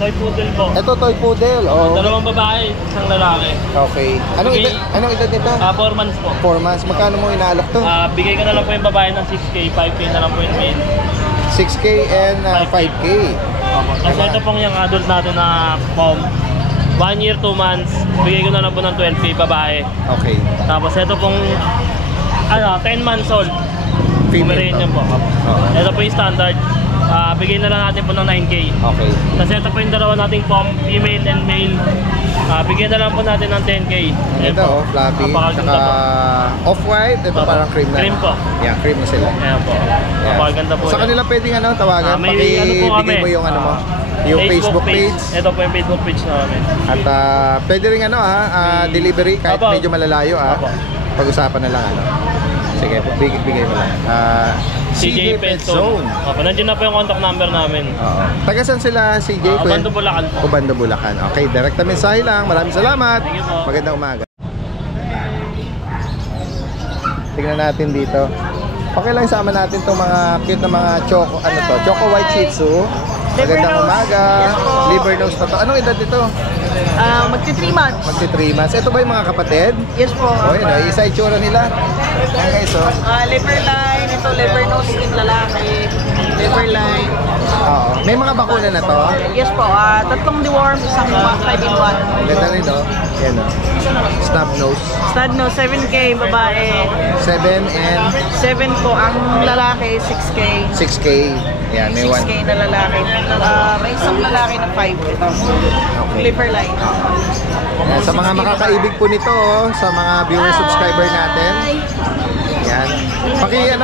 Toy poodle po. Ito toy poodle. Dalawang babae, isang lalaki. Okay. Anong edad nito? 4 months po. 4 months. Magkano mo inaalok to? Bigay ko na lang po yung babae ng 6K, 5K na lang po yung male. 6K and 5K. Kasi ito pong yung adult natin na pom. 1 year, 2 months, bigay ko na lang po ng 12K babae. Okay. Tapos ito pong 10 months old. Female po. Ito po yung standard. Bigay na lang natin po ng 9K. Okay. Kasi ito po yung dalawa nating pom, female and male. Bigyan na lang po natin ng 10K. Ito fluffy. Saka off-white. Ito parang cream na. Cream po. Yeah, cream na sila. Ayan po. Napakaganda po. Sa kanila pwedeng tawagan. Pakibigay mo yung mo. Yung Facebook page. Ito po yung Facebook page namin. At pwede rin delivery kahit medyo malalayo Pag-usapan na lang Sige, bigay mo lang. CJ Pet Zone. Nandiyan na po yung contact number namin. Taga saan sila, CJ? Ubando, Bulacan po. Ubando, Bulacan. Okay, direkta mensahe lang. Maraming salamat. Magandang umaga. Tingnan natin dito. Okay lang sama natin itong mga cute na mga Choco White Shih Tzu. Magandang umaga. Liver nose na to. Anong edad dito? Magti 3 months. Magti 3 months. Ito ba yung mga kapatid? Yes po. Isa itsura nila. Ayan guys, liver line, ito liver nose yung lalaki. Liver line. Oo. May mga bakuna na to? Yes po. 3 deworm, isang 5-in-1. Ganda rin Yan Snub nose. Snub nose, 7K babae. 7 and 7 po. Ang lalaki, 6K. 6K. Yan, may 6K na lalaki. May isang lalaki na 5. Ito. Liver line. Yan, sa mga makakaibig po nito, sa mga viewer subscriber natin. Yan.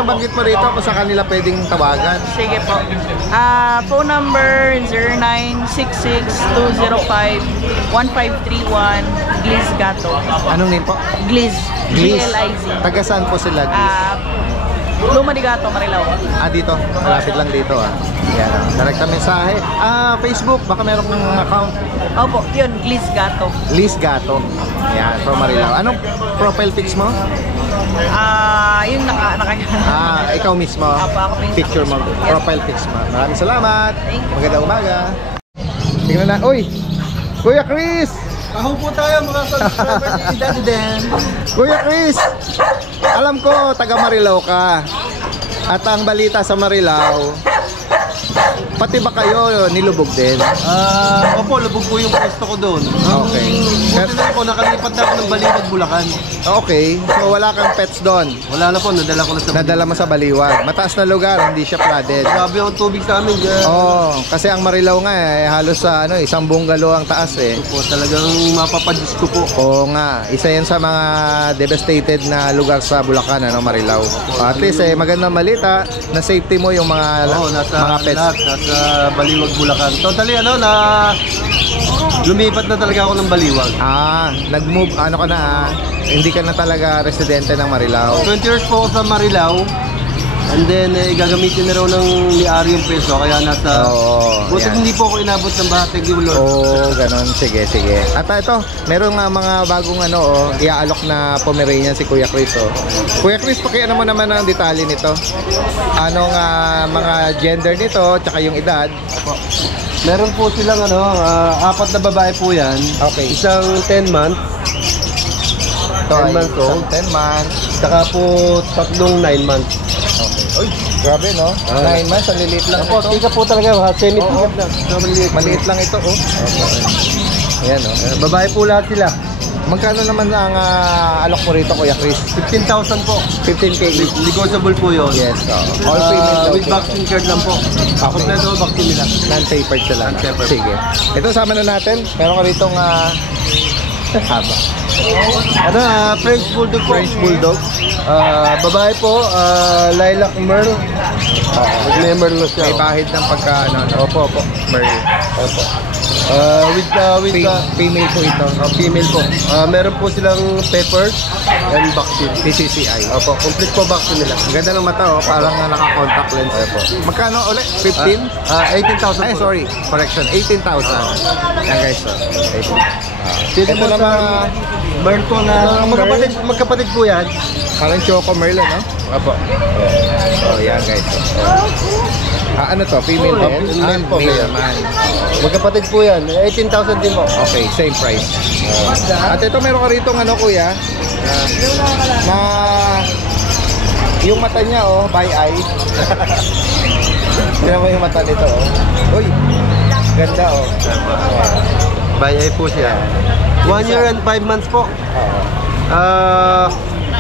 Banggit mo rito kung sa kanila pwedeng tawagan. Sige po. Phone number 0966-205-1531 Gliz Gato. Anong name po? Gliz. G-L-I-Z. Taga saan po sila? Luma de Gato, Marilao. Dito. Malapit lang dito Yan. Direkta mensahe. Facebook, baka meron kang account. Opo, yun, Gliz Gato. Liz Gato. Yan, from Marilao. Anong profile pics mo? Yung naka ikaw mismo. Ako picture mo. Yes. Profile pics mo. Maraming salamat. Magandang umaga. Tingnan na. Uy! Kuya Chris! Kaho po tayo mga subscriber ni Daddy Dan. Kuya Chris! Alam ko, taga Marilao ka. At ang balita sa Marilao, pati ba kayo nilubog din? Opo, lubog po yung pwesto ko doon. Okay. Buti na ako, nakalipat na ako ng Baliwag, Bulacan. Okay. So wala kang pets doon? Wala na po, nadala ko na sa Nadala mo sa Baliwag. Mataas na lugar, hindi siya flooded. Grabe ang tubig sa amin dyan. Oo, kasi ang Marilao nga halos sa isang bungalow ang taas Ito po, talagang mapapadis ko po. Oo nga, isa yan sa mga devastated na lugar sa Bulacan, Marilao. At least magandang balita na safety mo yung mga mga pets. Nasa Baliwag, Bulacan. Totally lumipat na talaga ako ng Baliwag. Nag-move, ka na hindi ka na talaga residente ng Marilao. 20 years po ako sa Marilao. And then, gagamitin na raw ng ni-ari yung peso, kaya nasa... Buti hindi po ako inabot ng bahatag yung Lord. Ganon. Sige. At ito, meron nga mga bagong iaalok na Pomeranian si Kuya Chris. Kuya Chris, pakiano mo naman ang detalye nito. Anong mga gender nito, tsaka yung edad. Meron po silang 4 na babae po yan. Okay. Isang 10 months. 10 months old. 10 months. Saka po 3 9 months. Uy, grabe 9 months, ang liliit lang ito. Tika po talaga, semi-tigap lang. Maliit lang ito Ayan babae po lahat sila. Magkano naman ang alok mo rito, Kuya Chris? 15,000 po. 15K. Negotiable po yun. Yes, all female with vaccine card lang po. Kompleto vaccine nila. Non-papered sila. Non-papered. Sige. Ito, sama na natin. Meron ka ritong haba. French Bulldog po. French Bulldog. Babae po, Lilac Merle. Nag-Merl siya. May bahid ng pagka, ano, Opo. Merl. Opo. With Female po ito. female po. Meron po silang peppers and vaccine. PCCI. Opo, complete po vaccine nila. Ang ganda ng mata, oh. Parang naka-contact lens. Opo. Magkano ulit? 15? 18,000 Ay, po. sorry. Correction. 18,000. Yan guys. So, 18. Dito Ito po sa naman, Merl po na magkapatid po yan. parang Choco Merl, no? Opo. Oh, yan guys. Ano to? Female din? Male po, male male. naman. Magkapatid po yan. 18,000 din po. Okay, same price. At ito meron ka rito ano kuya? Na yung mata niya oh, by eye. Tingnan mo yung mata nito oh. Uy, ganda oh. By eye po siya. 1 year and 5 months po.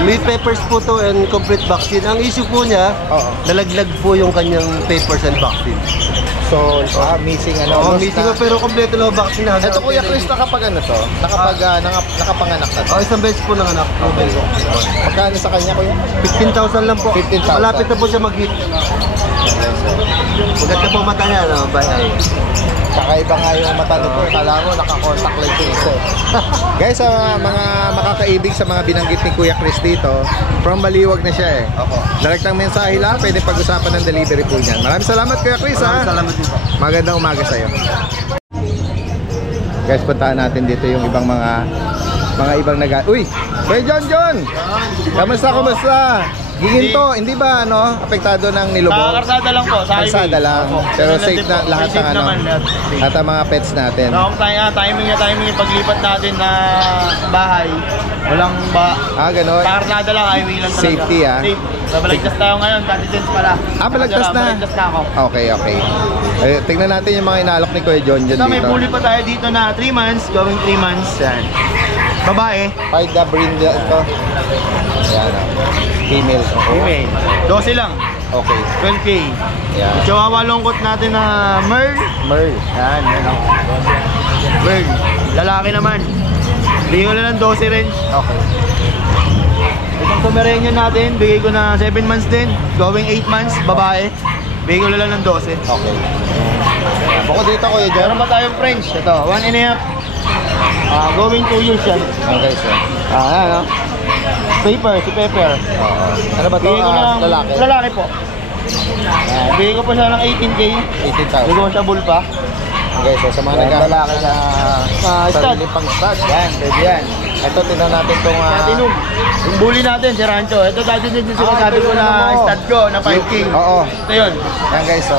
May papers po to and complete vaccine. Ang issue po niya, nalaglag po yung kanyang papers and vaccine. So, missing ano. Missing po pero kompleto lang vaccine na. Ito kuya Chris, nakapag ano to? Nakapanganak na to? Isang beses po nanganak. Okay. Magkano sa kanya kuya? 15,000 lang po. 15,000. Malapit na po siya mag-hit. Maganda po mata niya, no? By eye. Kakaiba nga yung mata nito. Kala mo naka-contact lens yung isa. Guys, mga makakaibig sa mga binanggit ni Kuya Chris dito, from Maliwag na siya eh. Direktang mensahe lang, pwede pag-usapan ng delivery po niyan. Maraming salamat Kuya Chris ha. Salamat din po. Magandang umaga sa'yo. Guys, puntahan natin dito yung ibang mga ibang Uy! Kuya John! Kamusta? Giginto, hindi ba ano, apektado ng nilubog? Karsada lang po, sa highway. Karsada lang. Pero safe na lahat ng ano. naman, Lahat ng mga pets natin. Timing yung paglipat natin na bahay. Walang Ganon. Karsada lang, highway lang talaga. Safety, Safe. Babalagtas tayo ngayon, Dance pala. Balagtas na. Balagtas na ako. Okay. Tingnan natin yung mga inalok ni Kuya John dyan So, may dito. bully pa tayo dito na 3 months, going 3 months. Yan. Babae. Find the breed ito. Ayan female. Female. 12 lang. Okay. 12K. Ayan. Chihuahua lungkot natin na Merl. Merl. Yan. Merl. Lalaki naman. Bigay ko na lang 12 rin. Okay. Itong Pomeranian natin, bigay ko na 7 months din. Going 8 months, babae. Bigay ko na lang ng 12. Okay. Bukod dito Kuya John. Meron pa tayong French. Ito, 1 and a half. Going 2 years yan. Okay sir. Ano? Pepper, si Pepper. Ano ba ito? Bigay ko lang, Lalaki? lalaki po. Bigay ko po siya ng 18K. 18,000. Bigay ko siya bulpa. Okay, so sa mga naglalaki na Stud. sarili pang stud. Yan, pwede yan. Ito, tingnan natin itong Platinum. Yung bully natin, si Rancho. Ito dati din yung sinasabi ko na stud ko, na 5K. Oo. Ito yun. Yan guys, so.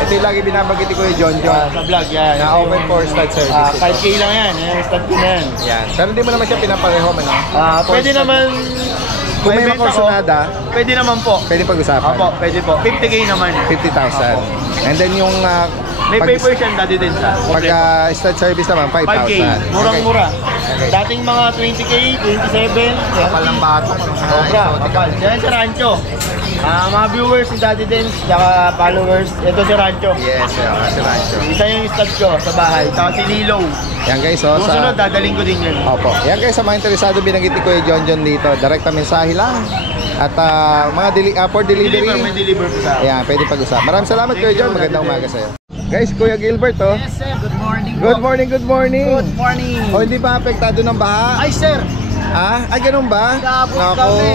Ito yung lagi binabagit ko yung John. Sa vlog, yan. Na open for stud service. 5K lang yan. Yan, stud ko na yan. Yan. Pero hindi mo naman siya pinapareho, ano? Pwede naman, kung may benta ko, makursunada, pwede naman po. pwede pag-usapan. Opo, pwede po. 50K naman. 50,000. And then yung May paper siya dati din sa. pag stud service naman, 5,000. 5K. Murang-mura. Okay. Dating mga 20K, 27. Kapal ng batok. Sobra, kapal. Yan si Rancho. Mga viewers si Daddy Dance, tsaka followers, ito si Rancho. Yes, si Rancho. Isa yung stud ko sa bahay, tsaka si Lilo. Yan guys, so Susunod, dadaling ko din yan. Opo. Yan guys, sa mga interesado binanggit ni Kuya John dito, direkta mensahe lang. At mga for delivery. May deliver po sa Ayan, pwede pag-usap. Maraming salamat Kuya John, magandang umaga sa'yo. Guys, Kuya Gilbert oh. Yes sir, good morning po. Good morning. Good morning. O hindi ba apektado ng baha? Ay sir, Ay ganun ba? Gabot Nako. kami.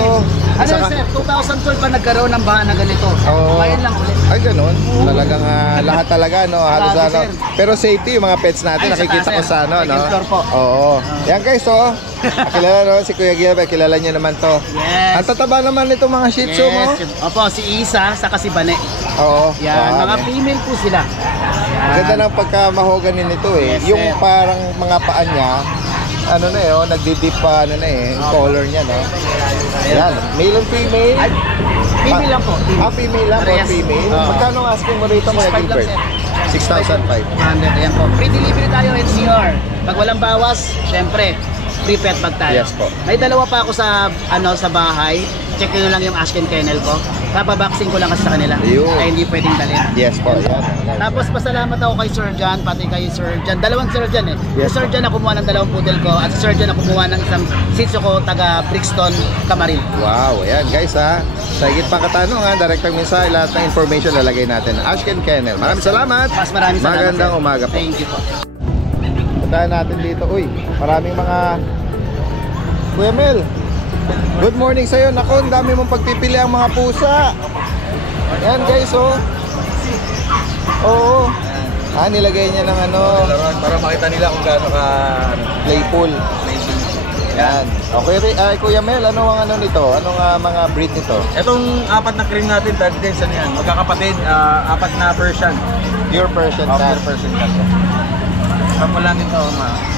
Ano Saka- sir, 2012 pa nagkaroon ng baha na ganito. Oo. Ngayon lang ulit. Ay ganun. Talagang lahat talaga no, halos Grabe, ano. sir. Pero safety yung mga pets natin Ay, nakikita saka, ko sir. sa ano no. Second floor po. Oo. Yan guys oh. Kilala no si Kuya Gilbert, kilala niyo naman to. Yes. Ang tataba naman nitong mga Shih Tzu mo. Yes. Opo, si Isa, saka si Bane. Oo. Yan, mga Grabe. female po sila. Ang ganda ng pagkamahogany nito eh. Yes, Yung sir. parang mga paa niya, ano na eh, nagdi-dip pa ano na eh, yung color niya no. Yan, male and female. Ay, female lang po. Female lang or Parehas. female. Oo. Magkano ang asking mo rito Kuya 6,500 lang, Gilbert? sir. 6,500. 100, ayan po. Free delivery tayo NCR. Pag walang bawas, syempre, free pet bag tayo. Yes po. May dalawa pa ako sa sa bahay. Check nyo lang yung Ashken Kennel ko. Kapabaksin ko lang kasi sa kanila. Ayun. Kaya hindi pwedeng dalhin. Yes po, yan. Tapos pasalamat ako kay Sir John, pati kay Sir John. Dalawang Sir John eh. Yes, Si Sir John na kumuha ng dalawang poodle ko at si Sir John na kumuha ng isang Shih Tzu ko taga Brixton, Camarin. Wow, ayan guys ha. Sa higit pang katanungan, direktang mensahe, lahat ng information lalagay natin. Ashken Kennel. Maraming salamat. Maraming salamat. Magandang sir. umaga po. Thank you po. Puntahan natin dito. Uy, maraming mga... Kuya Mel, good morning sa'yo. Naku, ang dami mong pagpipili ang mga pusa. Ayan guys, oh. Oo. Nilagay niya ng Para makita nila kung gaano ka playpool. Yan. Okay, Kuya Mel, ano ang nito? Anong mga breed nito? Itong apat na cream natin, Daddy Dens, ano yan? Magkakapatid, apat na Persian. Pure Persian cat. Pure Persian cat. Kamula nito,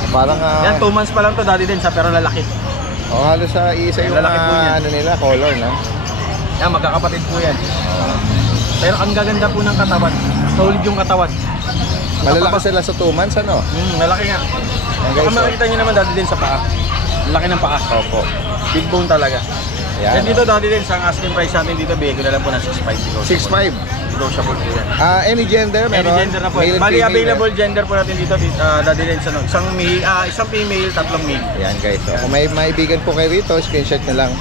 Parang yan, 2 months pa lang to, Daddy Dens, pero lalaki. halos sa isa yung Lalaki po yan. nila, color, no? Yan, magkakapatid po yan. Pero ang gaganda po ng katawan. Solid yung katawan. Malalaki sila sa 2 months, ano? Malaki nga. guys, Baka makikita nyo naman, Daddy Dens, sa paa. Laki ng paa. Opo. Big bone talaga. Yan, Yan dito, Daddy Dens, ang asking price natin dito, bigay ko na lang po ng 6.5. 6'5". Negotiable po yan. Any gender meron? Any gender na po. Male and Bali, female, available gender po natin dito, Daddy Dens, isang female, 3 male. Yan guys, so, kung may maibigan po kayo rito, screenshot na lang.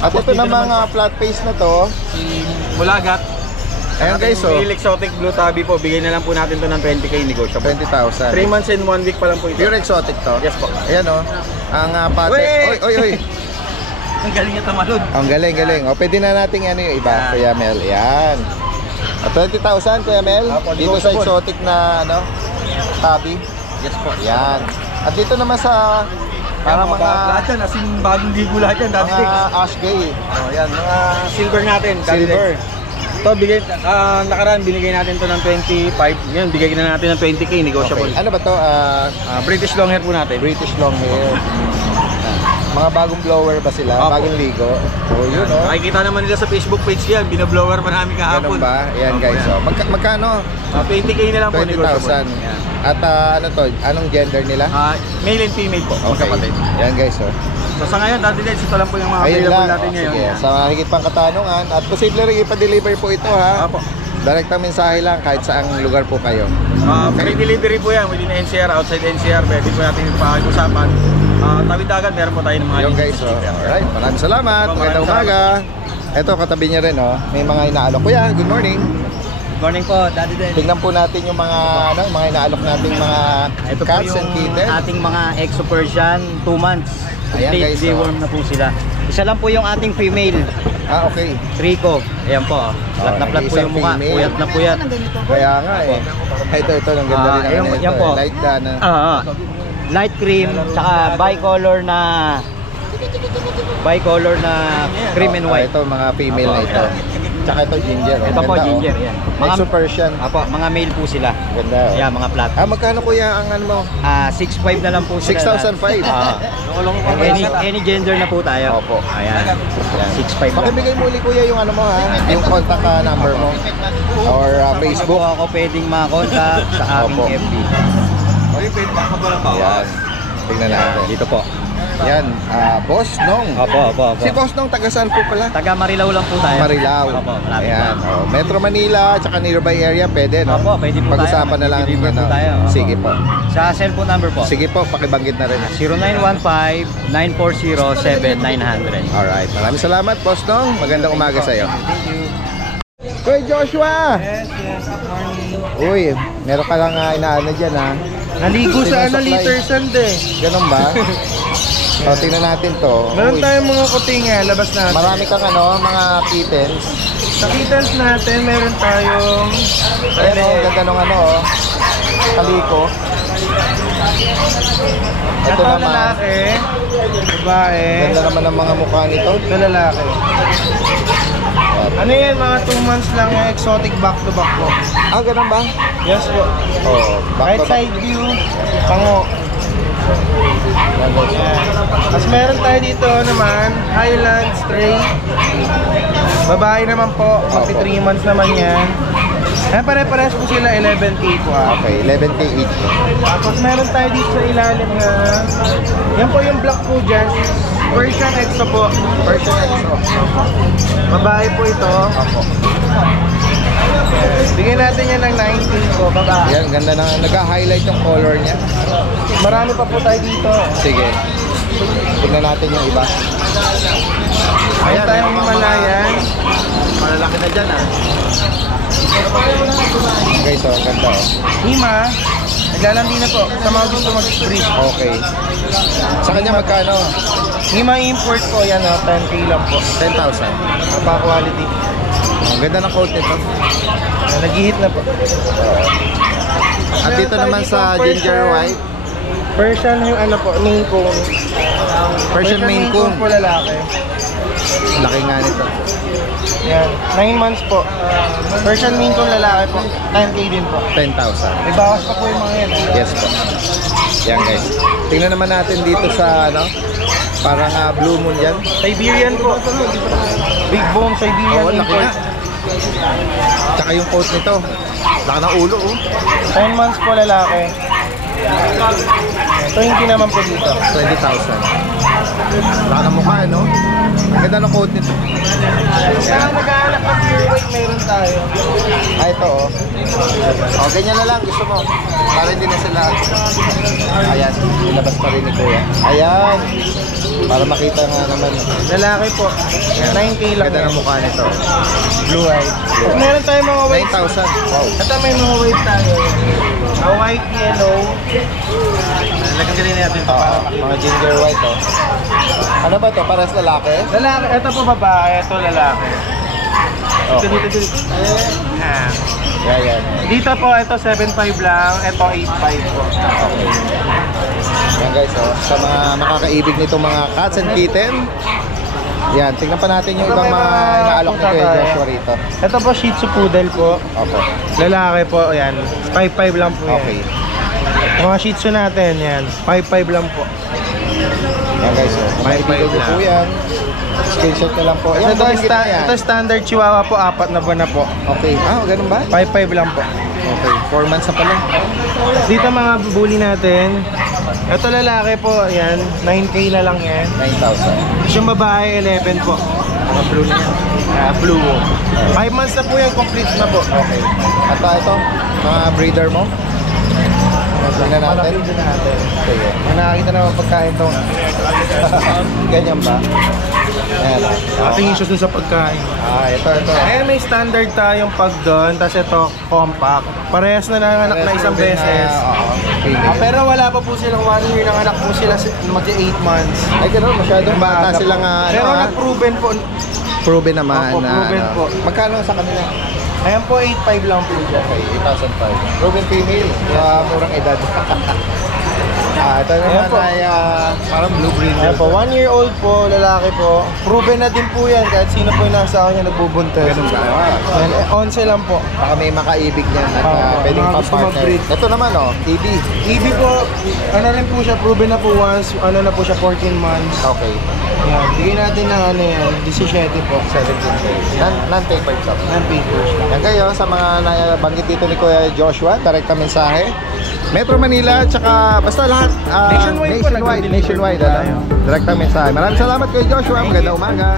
At ito namang flat face na to, Si Mulagat. ayan guys, so Male exotic blue tabby po, bigay na lang po natin to ng 20k negotiable. 20,000. 3 months and 1 week pa lang po ito. Pure exotic to? Yes po. Ayan o, ang pate. Wait! Oy. Ang galing niya tamalod. Ang galing. O, pwede na natin yung iba, Yan. Kuya Mel. Yan. 20,000, Kuya Mel. Apo, Dito sa negotiable. exotic na, tabby. Yes po. Yan. At dito naman sa, parang lahat mga, yan, as in bagong ligo lahat yan, Daddy mga Dens. ash gray. Oh, yan, mga silver natin, Daddy Silver. Dens. Ito, nakaraan, binigay natin to ng 25. Ngayon, bigay na natin ng 20k, negotiable. Okay. Ano ba to? British long hair po natin. British long hair. Mga bagong blower ba sila? Opo. Bagong ligo? Oh, yun o. Nakikita naman nila sa Facebook page yan, binablower pa namin kahapon. Ganun ba? Yan guys. So, magkano? 20k na lang po, 20,000. negotiable. Yan. At ano to? Anong gender nila? Male and female po, magkapatid. Yan guys. So, So sa ngayon, Daddy Dens, ito lang po yung mga ayun available lang. natin ngayon. Sige. Yan. Sa higit pang katanungan. At posible rin ipa-deliver po ito ha. Apo. Direktang mensahe lang kahit saang lugar po kayo. Free delivery po yan within NCR, outside NCR, pwede po natin pakikusapan. Tawid dagat, meron po tayo ng mga Yung guys. So, alright. Maraming salamat. Magandang umaga. Ito katabi niya rin oh. May mga inaalok. Kuya, good morning. Morning po, Daddy Den. Tingnan po natin yung mga mga inaalok nating mga Ito po cats yung and kittens. ating mga Exo Persian, 2 months. Ayan, Complete guys, deworm na po sila. Isa lang po yung ating female, Okay. Trico. Ayan po. Plat na plat po isang yung mukha. female. Puyat na puyat. Kaya nga eh. Ito, ang ganda rin naman ito. yan po. Light na. Light cream, tsaka bicolor na cream and white. Ito mga female na ito. Tsaka ito ginger. Ito po, Ganda, ginger. oh. Yan. Exo Persian. Apo, mga male po sila. Ganda. Oh. Ayan, mga plat. Magkano kuya ang ano mo? 6'5 na lang po sila. 6,500. Any gender na po tayo. Opo. Ayan. 6'5 lang. Pakibigay mo ulit kuya yung ano mo ha, yung contact number mo or Facebook. Ano po ako pwedeng ma-contact sa aking Opo. FB. Yan. Tingnan natin. Dito po. Yan, Boss Nong. Opo. Si Boss Nong, taga saan po pala? Taga Marilao lang po tayo. Marilao. Opo, malapit Ayan, po. Metro Manila, tsaka nearby area, pwede, no? Opo, pwede po tayo. Pag-usapan na lang din, Mag-deliver no? po tayo. Opo. Sige po. Sa cellphone number po. Sige po, pakibanggit na rin. 0915-940-7900. Alright, maraming salamat, Boss Nong. Magandang umaga sa'yo. Thank you. Kuya Joshua! Yes, good morning. Uy, meron ka lang inaano dyan, ha? Naligo sa Sinusupply. liter sand eh. Ganun ba? So, tingnan natin to. Meron Uy, tayong mga kutinga, labas natin. marami kang mga kittens. Sa kittens natin, meron tayong Ayan o, ganda nung kaliko. Ito naman, lalaki, babae, ganda naman ng mga mukha nito. ito lalaki. Ano yan, mga 2 months lang yung exotic back-to-back po. Ganun ba? Yes po. Oh, Right side view, pango. Yan. Tapos meron tayo dito naman, Highland Stray. Babae naman po, magti 3 months naman yan. Eh, pare-pares po sila 11K po. Okay, 11K each. Tapos meron tayo dito sa ilalim na, yan po yung black po dyan. Persian EXO po. Version EXO. Babae po ito. Opo. Bigyan natin yan ng 19 po, babae. Yan, ganda na. Nag-highlight yung color niya. Marami pa po tayo dito. Sige. Tignan natin yung iba. Ayan tayong Himalayan. Malalaki na dyan ah. Guys, ang ganda oh. Hima, naglalandi na po sa mga gusto mag-breed. Okay. Sa kanya magkano? Hima import po, yan 10K lang po. 10,000. Mapa quality. Ang ganda ng coat nito. Nag-hit na po. At dito naman sa ginger white. Persian yung ano po, Maine Coon. Persian Maine Coon. po lalaki. Laki nga nito. Yan, 9 months po. Persian Maine Coon lalaki po. 10K din po. 10,000. May bawas pa po yung mga yan. Yes po. Yan guys. Tingnan naman natin dito sa ano. Parang blue moon yan. Siberian po. Big bone Siberian Oo, laki import. na. Tsaka yung coat nito. Laki ng ulo oh. 10 months po lalaki. Ito hindi naman po dito. 20,000. Laki ng mukha no? Ang ganda ng coat nito. Kaya nag-aanap ng pure white meron tayo. Ah, ito oh. Oh, ganyan na lang gusto mo. Para hindi na sila. Ayan, ilabas pa rin ni Kuya. Ayan. Para makita nga naman. Lalaki po. 9K lang. Ganda ng mukha nito. Blue white. Meron tayong mga white. 9,000. Wow. Ito may mga white tayo. White, yellow. Lagyan ka rin natin ito para makita. Mga ginger white oh. Ano ba to? Paras lalaki? Lalaki. Ito po babae. Ito lalaki. Oh. Dito. Ah. Yan. Dito po, ito 7.5 lang. Ito 8.5 po. Yan guys oh. Sa mga makakaibig nitong mga cats and kitten. Yan, tingnan pa natin yung ibang mga inaalok ni Kuya Joshua rito. Ito po Shih Tzu Poodle po. Opo. Lalaki po, yan. 5.5 lang po yan. Okay. Mga Shih Tzu natin, yan. 5.5 lang po. Yan guys oh. Mga ibigay ko po yan. Screenshot na lang po. Yan, Ito standard Chihuahua po, 4 na buwan na po. Okay. Ah, ganun ba? 5.5 lang po. Okay. 4 months na pala. Dito mga bully natin. Ito lalaki po, yan. 9K na lang yan. 9,000. Tapos yung babae, 11 po. Mga blue na yan. Blue. 5 months na po yan, complete na po. Okay. At ito, mga breeder mo? Tingnan natin. Sige. May nakakita naman pagkain to. Ganyan ba? Ayan. Ating issues dun sa pagkain. Ah, ito. Ayan, may standard tayong pag doon. Tapos ito, compact. Parehas na nanganak na isang beses. Pero wala pa po silang 1 year. Nanganak po sila mag-8 months. Ay, gano'n. Masyadong bata silang Pero nag-proven po. Proven naman. Opo, proven po. Magkano sa kanila? Ayan po, 8.5 lang po dyan. Okay, 8,500. Proven female. Sa murang edad. Ito naman po. ay parang blue breeder. Ayan po, 1 year old po, lalaki po. Proven na din po yan kahit sino po yung nasa kanya nagbubuntes. Ganun ba? Ayan, 11 lang po. Baka may makaibig niyan at pwedeng mga gusto pa-partner. mag-breed. Ito naman oh, TB. EB po, ano rin po siya, proven na po once, ano na po siya, 14 months. Okay. Yan, bigyan natin ng ano yan, 17 po. 17K. Non-paper shop. Non-papers. Yan kayo sa mga nabanggit dito ni Kuya Joshua, direkta mensahe. Metro Manila, tsaka basta lahat. Nationwide po, Nationwide, ano? Direkta mensahe. Maraming salamat Kuya Joshua. Magandang umaga.